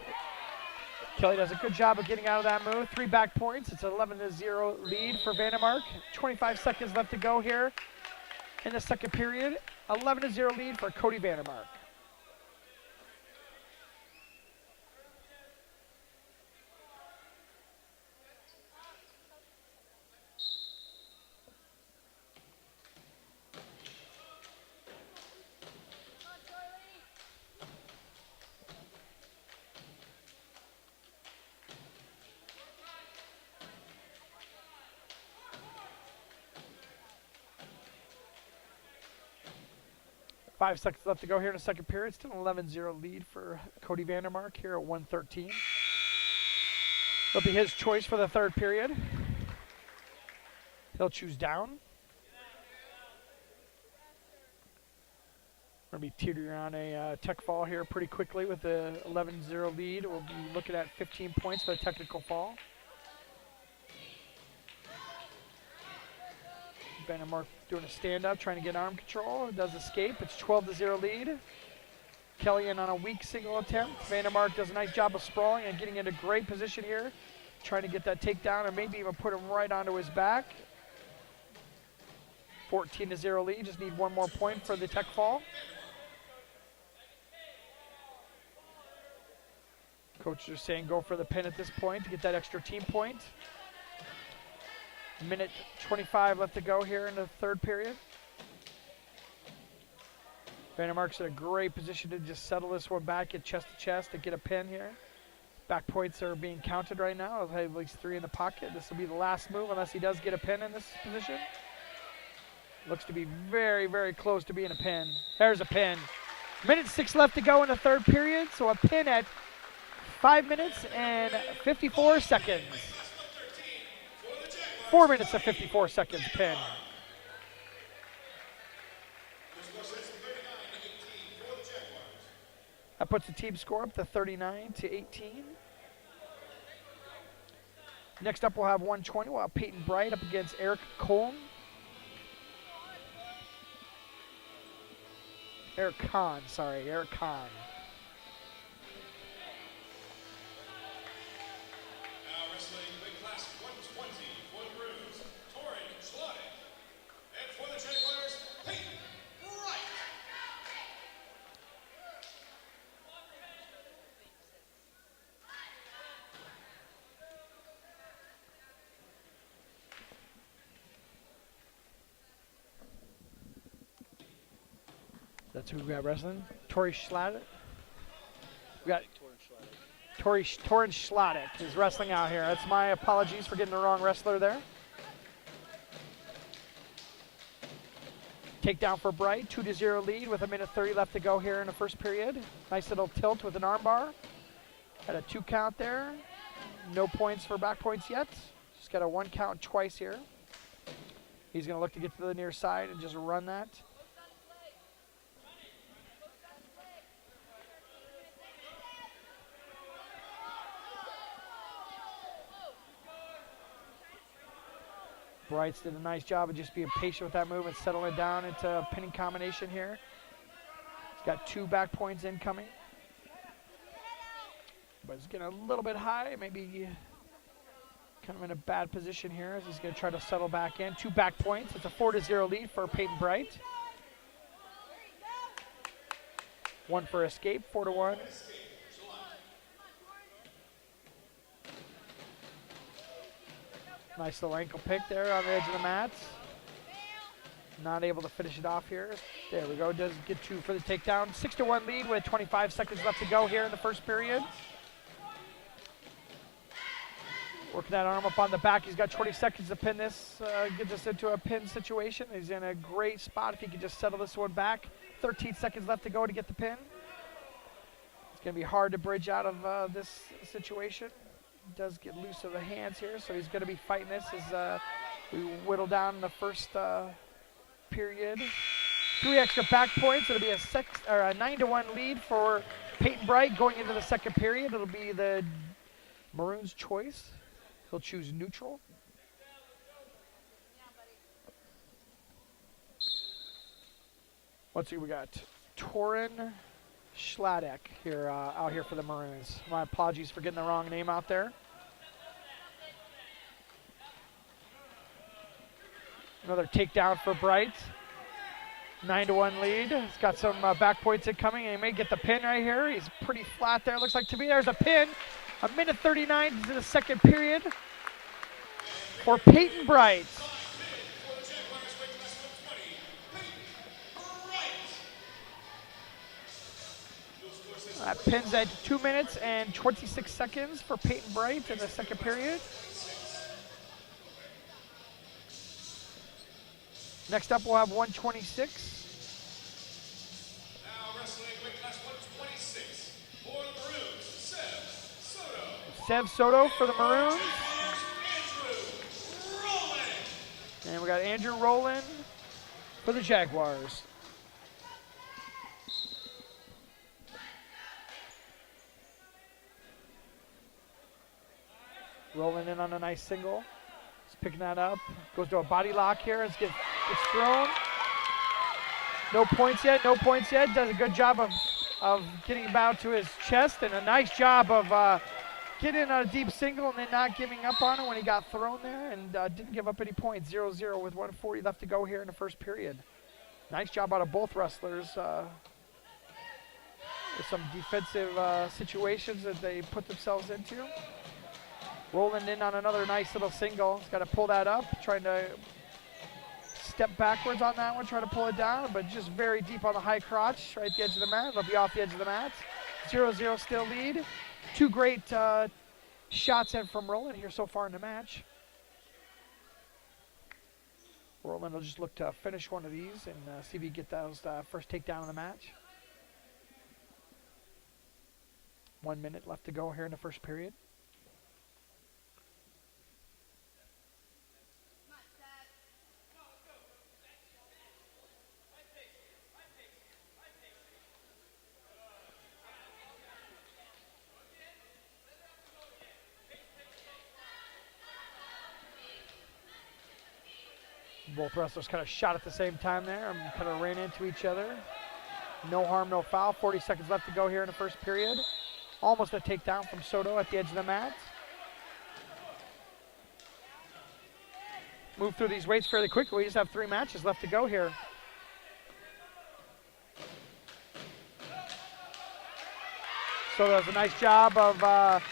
Kelly does a good job of getting out of that move. 3 back points. It's an 11-0 lead for Vandermark. 25 seconds left to go here in the second period. 11-0 lead for Cody Vandermark. Five seconds left to go here in the second period. Still an 11-0 lead for Cody Vandermark here at 113. It'll be his choice for the third period. He'll choose down. We're going to be teetering on a tech fall here pretty quickly with the 11-0 lead. We'll be looking at 15 points for the technical fall. Vandermark doing a stand-up, trying to get arm control. Does escape. It's 12-0 lead. Kelly in on a weak single attempt. Vandermark does a nice job of sprawling and getting into great position here. Trying to get that takedown and maybe even put him right onto his back. 14-0 lead. Just need one more point for the tech fall. Coach is saying go for the pin at this point to get that extra team point. Minute 25 left to go here in the third period. Vandermark's in a great position to just settle this one back, get chest to chest, and get a pin here. Back points are being counted right now. He'll have at least 3 in the pocket. This will be the last move unless he does get a pin in this position. Looks to be very, very close to being a pin. There's a pin. 1:06 left to go in the third period, so a pin at 5 minutes and 54 seconds. 4 minutes and 54 seconds pin. That puts the team score up to 39-18. Next up, we'll have 120. We'll have Peyton Bright up against Eric Kahn. Eric Kahn. Now wrestling weight class 120 for the Maroons, Torin Schlottig. And for the Jaguars, Peyton Bright. That's who we got wrestling. Tori Schlatter. We got Torin Schlottig is wrestling out here. That's my apologies for getting the wrong wrestler there. Takedown for Bright, 2-0 lead with 1:30 left to go here in the first period. Nice little tilt with an armbar. Had a 2 count there. No points for back points yet. Just got a 1 count twice here. He's going to look to get to the near side and just run that. Brights did a nice job of just being patient with that move and settling it down into a pinning combination here. He's got 2 back points incoming. But it's getting a little bit high, maybe kind of in a bad position here as he's going to try to settle back in. 2 back points. It's a 4-0 lead for Peyton Bright. 1 for escape, 4-1. Nice little ankle pick there on the edge of the mat. Not able to finish it off here. There we go. Does get 2 for the takedown. 6-1 lead with 25 seconds left to go here in the first period. Working that arm up on the back. He's got 20 seconds to pin this. Gets us into a pin situation. He's in a great spot if he can just settle this one back. 13 seconds left to go to get the pin. It's going to be hard to bridge out of this situation. Does get loose of the hands here, so he's going to be fighting this as we whittle down the first period. 3 extra back points. It'll be a 9-1 lead for Peyton Bright going into the second period. It'll be the Maroons' choice. He'll choose neutral. Let's see, we got Torin Schlottig here out here for the Maroons. My apologies for getting the wrong name out there. Another takedown for Bright. 9-1 lead. He's got some back points incoming, and he may get the pin right here. He's pretty flat there. Looks like to me there's a pin. 1:39 into the second period for Peyton Bright. That pins at 2 minutes and 26 seconds for Peyton Bright in the second period. Next up, we'll have 126. Now wrestling weight class 126 for the Maroons, Sev Soto. Sev Soto for the Maroons. Andrew Rowland. And we got Andrew Rowland for the Jaguars. Rolling in on a nice single. He's picking that up. Goes to a body lock here. Gets thrown. No points yet. Does a good job of getting about to his chest, and a nice job of getting on a deep single and then not giving up on it when he got thrown there, and didn't give up any points. 0-0 with 1:40 left to go here in the first period. Nice job out of both wrestlers. With some defensive situations that they put themselves into. Rolling in on another nice little single. He's got to pull that up, trying to step backwards on that one, try to pull it down, but just very deep on the high crotch, right at the edge of the mat. It'll be off the edge of the mat. 0-0 still lead. Two great shots in from Roland here so far in the match. Roland will just look to finish one of these and see if he can get those first takedown of the match. 1 minute left to go here in the first period. Both wrestlers kind of shot at the same time there and kind of ran into each other. No harm, no foul. 40 seconds left to go here in the first period. Almost a takedown from Soto at the edge of the mat. Move through these weights fairly quickly. We just have 3 matches left to go here. Soto does a nice job of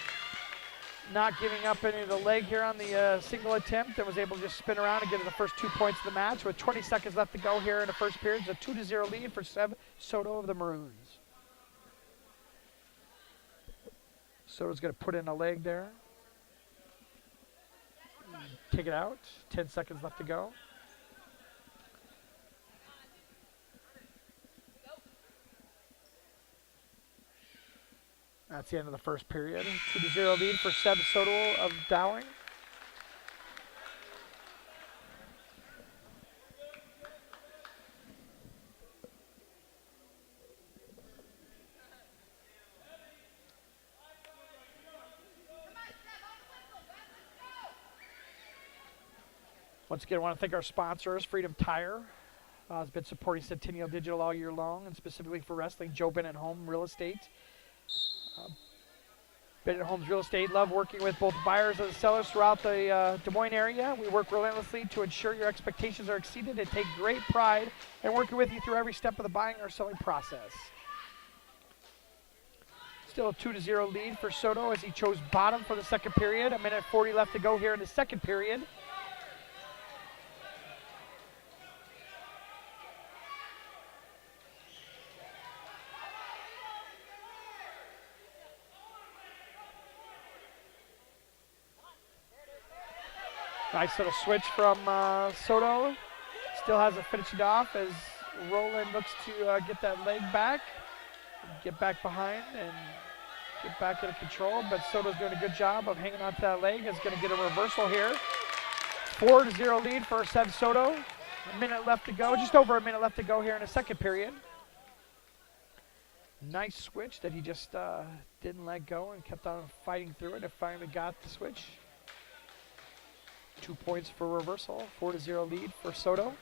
not giving up any of the leg here on the single attempt, and was able to just spin around and get the first 2 points of the match. With 20 seconds left to go here in the first period, it's a 2-0 lead for Seb Soto of the Maroons. Soto's going to put in a leg there. Take it out. 10 seconds left to go. That's the end of the first period. 2-0 lead for Seb Soto of Dowling. Once again, I want to thank our sponsors, Freedom Tire. Has been supporting Centennial Digital all year long, and specifically for wrestling, Joe Bennett Home Real Estate. Bennett Homes Real Estate, love working with both buyers and sellers throughout the Des Moines area. We work relentlessly to ensure your expectations are exceeded and take great pride in working with you through every step of the buying or selling process. Still a 2-0 lead for Soto as he chose bottom for the second period. 1:40 left to go here in the second period. Nice little switch from Soto. Still hasn't finished it off as Roland looks to get that leg back, get back behind, and get back into control. But Soto's doing a good job of hanging on to that leg. Is going to get a reversal here. 4-0 lead for Seb Soto. A minute left to go, just over a minute left to go here in the second period. Nice switch that he just didn't let go and kept on fighting through it and finally got the switch. 2 points for reversal, 4-0 lead for Soto.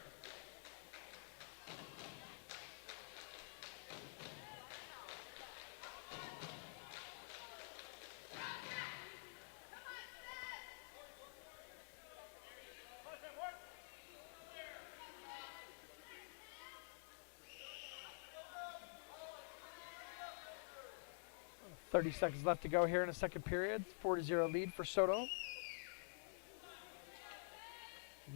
.30 seconds left to go here in the second period. 4-0 lead for Soto.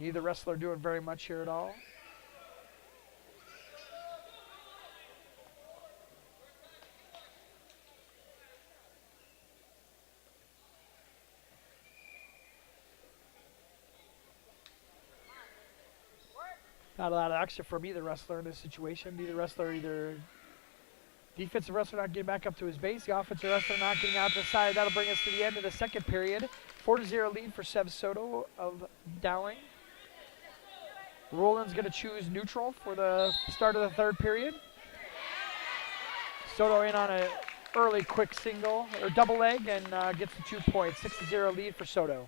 Neither wrestler doing very much here at all. Not a lot of action from either wrestler in this situation. Neither wrestler, either defensive wrestler not getting back up to his base, the offensive wrestler not getting out to the side. That'll bring us to the end of the second period. 4-0 lead for Seb Soto of Dowling. Roland's going to choose neutral for the start of the third period. Soto in on an early quick single or double leg and gets the 2 points. 6-0 lead for Soto.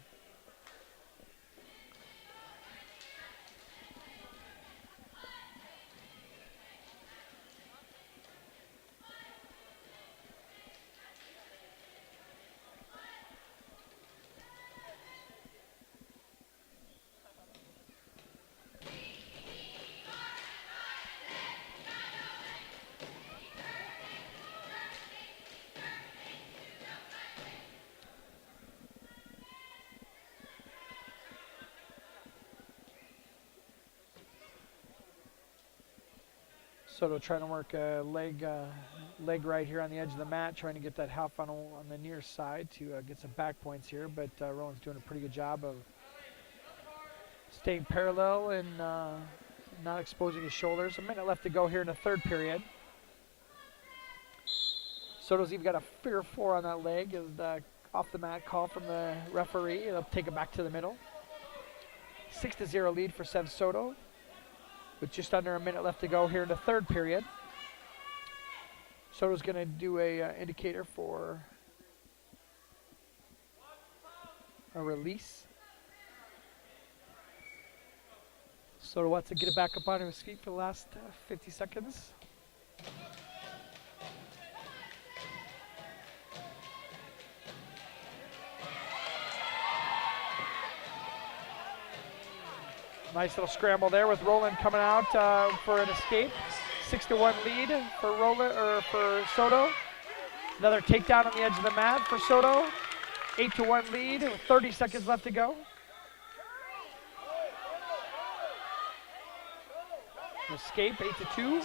Soto trying to work a leg right here on the edge of the mat, trying to get that half funnel on the near side to get some back points here, but Rowan's doing a pretty good job of staying parallel and not exposing his shoulders. A minute left to go here in the third period. Soto's even got a fair 4 on that leg, and off the mat call from the referee. They'll take it back to the middle. 6-0 lead for Sev Soto, with just under a minute left to go here in the third period. Soto's going to do a indicator for a release. Soto wants to get it back up onto his feet for the last 50 seconds. Nice little scramble there with Roland coming out for an escape. 6-1 lead for for Soto. Another takedown on the edge of the mat for Soto. 8-1 lead with 30 seconds left to go. Escape 8-2.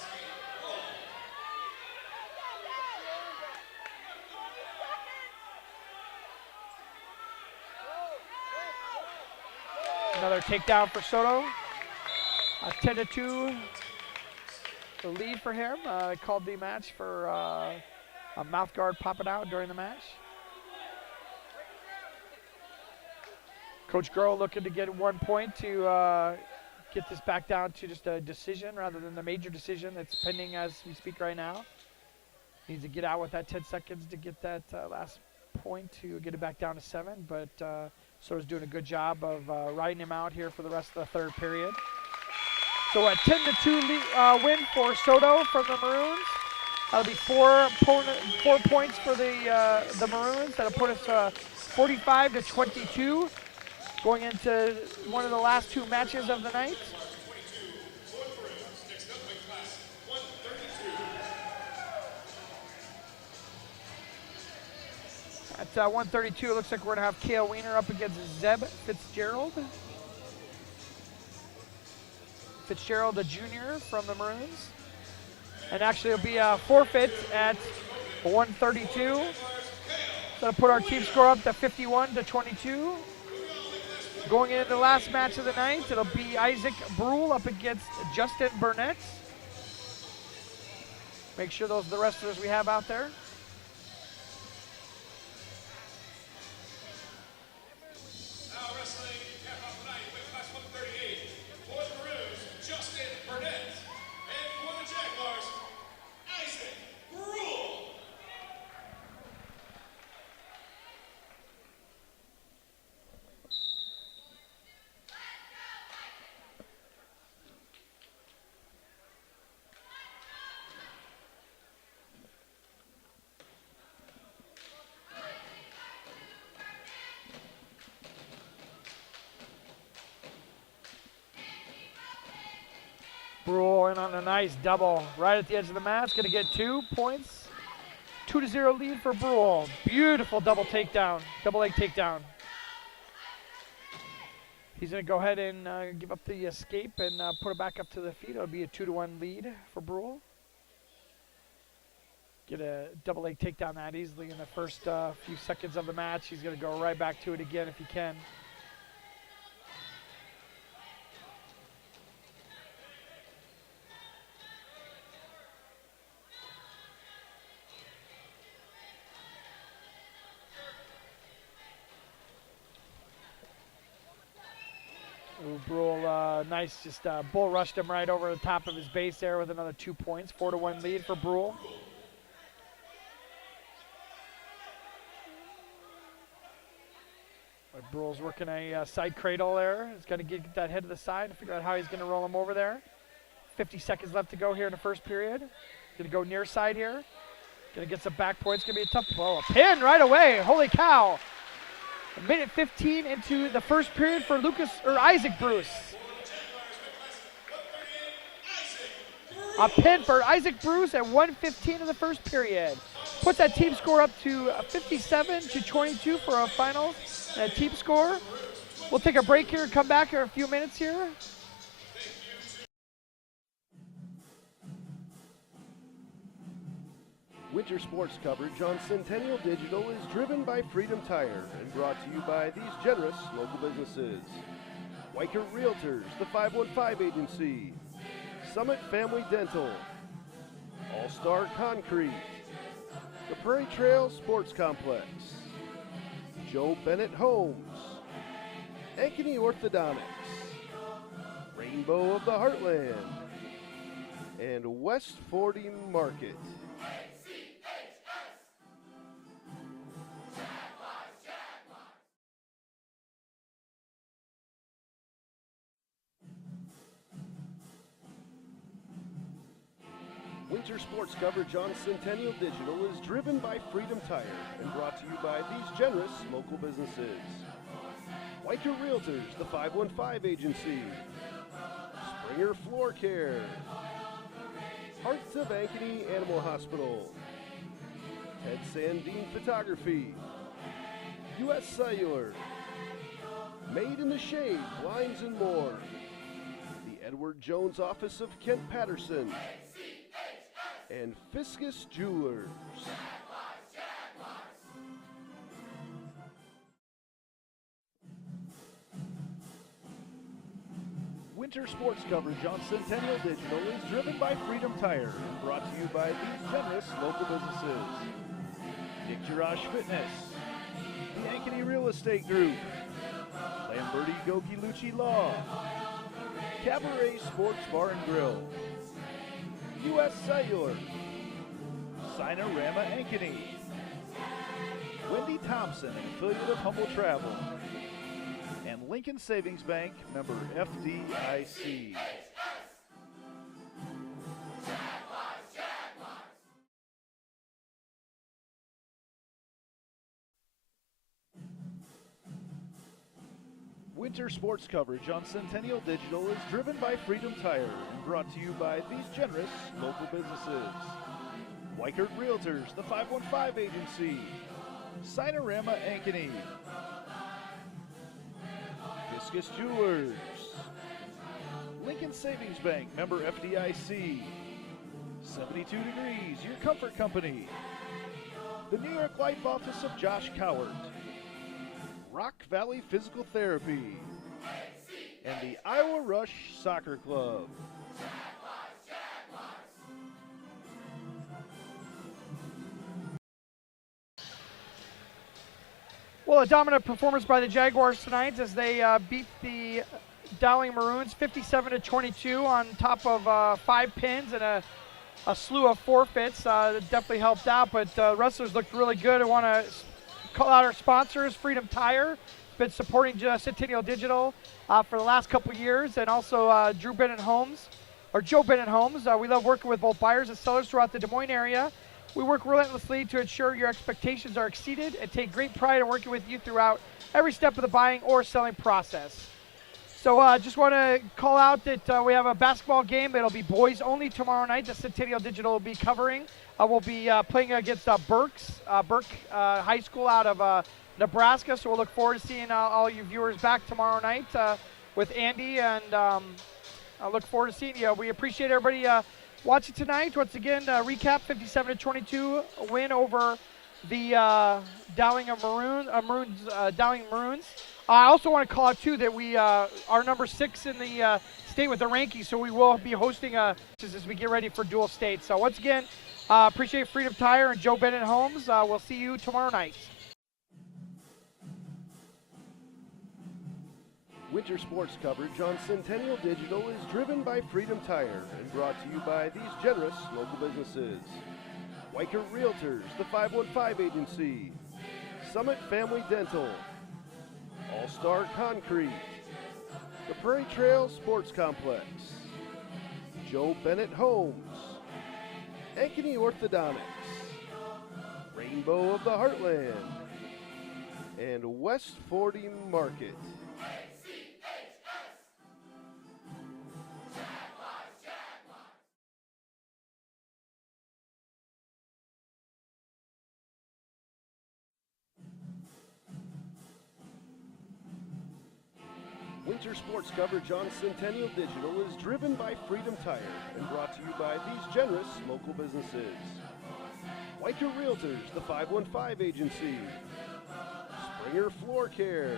Another takedown for Soto. 10-2. The lead for him. Called the match for a mouth guard popping out during the match. Coach Groh looking to get 1 point to get this back down to just a decision rather than the major decision that's pending as we speak right now. Needs to get out with that 10 seconds to get that last point to get it back down to 7, but Soto's doing a good job of riding him out here for the rest of the third period. So a 10-2 win for Soto from the Maroons. That'll be 4 points for the Maroons. That'll put us 45-22 going into one of the last 2 matches of the night. At 132, it looks like we're going to have Kale Wiener up against Zeb Fitzgerald. Fitzgerald, a junior from the Maroons. And actually it'll be a forfeit at 132. That'll put our team score up to 51-22. Going into the last match of the night, it'll be Isaac Brule up against Justin Burnett. Make sure those are the wrestlers we have out there. Brule in on a nice double right at the edge of the mat. It's going to get 2 points. 2-0 lead for Brule. Beautiful double takedown, double leg takedown. He's going to go ahead and give up the escape and put it back up to the feet. It'll be a 2-1 lead for Brule. Get a double leg takedown that easily in the first few seconds of the match. He's going to go right back to it again if he can. Brule, nice, just bull rushed him right over the top of his base there with another 2 points. 4-1 lead for Brule. Brule's working a side cradle there. He's going to get that head to the side and figure out how he's going to roll him over there. 50 seconds left to go here in the first period. Going to go near side here. Going to get some back points. Going to be a tough blow. A pin right away. Holy cow. A minute 15 into the first period for Isaac Bruce. A pin for Isaac Bruce at 1:15 in the first period. Puts that team score up to 57-22 for a final team score. We'll take a break here and come back here in a few minutes here. Winter sports coverage on Centennial Digital is driven by Freedom Tire and brought to you by these generous local businesses. Weichert Realtors, the 515 Agency, Summit Family Dental, All-Star Concrete, the Prairie Trail Sports Complex, Joe Bennett Homes, Ankeny Orthodontics, Rainbow of the Heartland, and West 40 Market. Winter sports coverage on Centennial Digital is driven by Freedom Tire and brought to you by these generous local businesses. Weichert Realtors, the 515 Agency, Springer Floor Care, Hearts of Ankeny Animal Hospital, Ted Sandine Photography, U.S. Cellular, Made in the Shade Blinds and More, the Edward Jones Office of Kent Patterson, and Fiscus Jewelers. Winter sports coverage on Centennial Digital is driven by Freedom Tire and brought to you by these generous local businesses. Dick Garage Fitness, the Ankeny Real Estate Group, Lamberti Goki Lucci Law, Cabaret Sports Bar and Grill, U.S. Cellular, Sinorama Ankeny, Wendy Thompson, an affiliate of Humble Travel, and Lincoln Savings Bank, member FDIC. Winter sports coverage on Centennial Digital is driven by Freedom Tire and brought to you by these generous local businesses. Weichert Realtors, the 515 Agency, Sinorama Ankeny, Fiscus Jewelers, Lincoln Savings Bank, member FDIC, 72 Degrees, your comfort company, the New York Life Office of Josh Cowart, Rock Valley Physical Therapy, and the Iowa Rush Soccer Club. Well, a dominant performance by the Jaguars tonight as they beat the Dowling Maroons 57-22 on top of 5 pins and a slew of forfeits. That definitely helped out, but wrestlers looked really good. I want to call out our sponsors, Freedom Tire, been supporting Centennial Digital for the last couple years, and also Joe Bennett Homes. We love working with both buyers and sellers throughout the Des Moines area. We work relentlessly to ensure your expectations are exceeded and take great pride in working with you throughout every step of the buying or selling process. So just want to call out that we have a basketball game. It'll be boys only tomorrow night. The Centennial Digital will be covering. We'll be playing against Burke High School out of Nebraska. So we'll look forward to seeing all you viewers back tomorrow night with Andy, and I look forward to seeing you. We appreciate everybody watching tonight. Once again, recap: 57-22 win over the Dowling Maroons. I also want to call out too that we are number 6 in the state with the rankings, so we will be hosting as we get ready for dual state. So once again, appreciate Freedom Tire and Joe Bennett Homes. We'll see you tomorrow night. Winter sports coverage on Centennial Digital is driven by Freedom Tire and brought to you by these generous local businesses. Weichert Realtors, the 515 Agency, Summit Family Dental, All-Star Concrete, the Prairie Trail Sports Complex, Joe Bennett Homes, Ankeny Orthodontics, Rainbow of the Heartland, and West 40 Market. Winter sports coverage on Centennial Digital is driven by Freedom Tire and brought to you by these generous local businesses. Whiter Realtors, the 515 Agency. Springer Floor Care.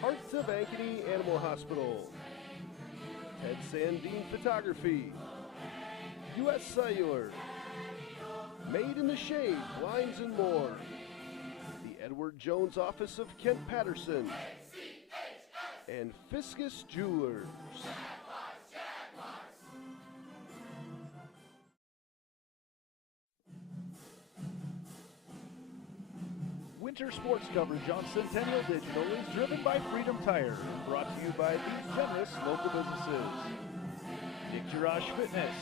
Hearts of Ankeny Animal Hospital. Ted Sandine Photography. U.S. Cellular. Made in the Shade, Blinds and More. The Edward Jones Office of Kent Patterson. And Fiscus Jewelers. Winter sports coverage on Centennial Digital is driven by Freedom Tire and brought to you by these generous local businesses. Dick Garage Fitness,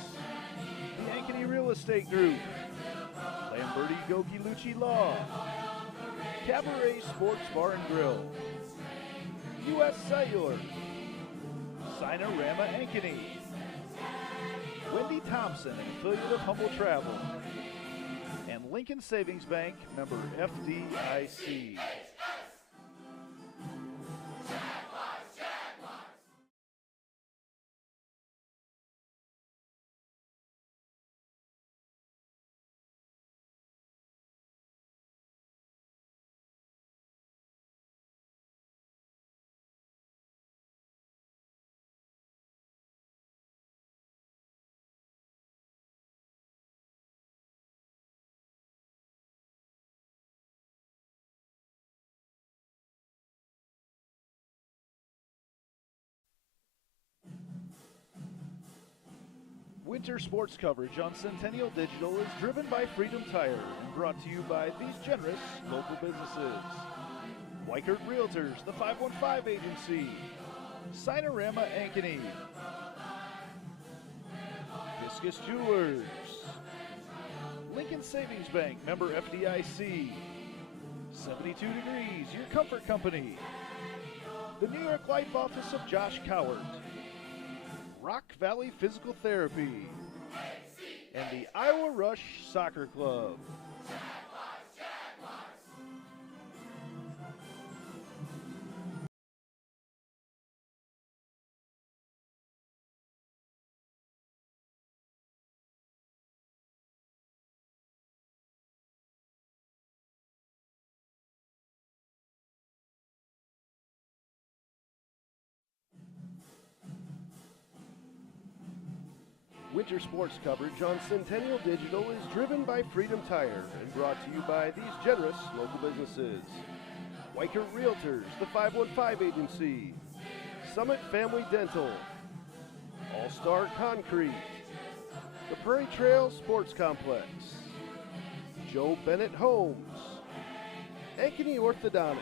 the Ankeny Real Estate Group, Lamberti Goki Lucci Law, Cabaret Sports Bar and Grill, U.S. Cellular, Sinorama Ankeny, Wendy Thompson, an affiliate of Humble Travel, and Lincoln Savings Bank, member FDIC. Winter sports coverage on Centennial Digital is driven by Freedom Tire and brought to you by these generous local businesses. Weichert Realtors, the 515 Agency, Sinorama Ankeny, Fiscus Jewelers, Lincoln Savings Bank, member FDIC, 72 Degrees, your comfort company, the New York Life Office of Josh Cowart, Rock Valley Physical Therapy, and the Iowa Rush Soccer Club. Winter sports coverage on Centennial Digital is driven by Freedom Tire and brought to you by these generous local businesses. Weichert Realtors, the 515 Agency, Summit Family Dental, All-Star Concrete, the Prairie Trail Sports Complex, Joe Bennett Homes, Ankeny Orthodontics,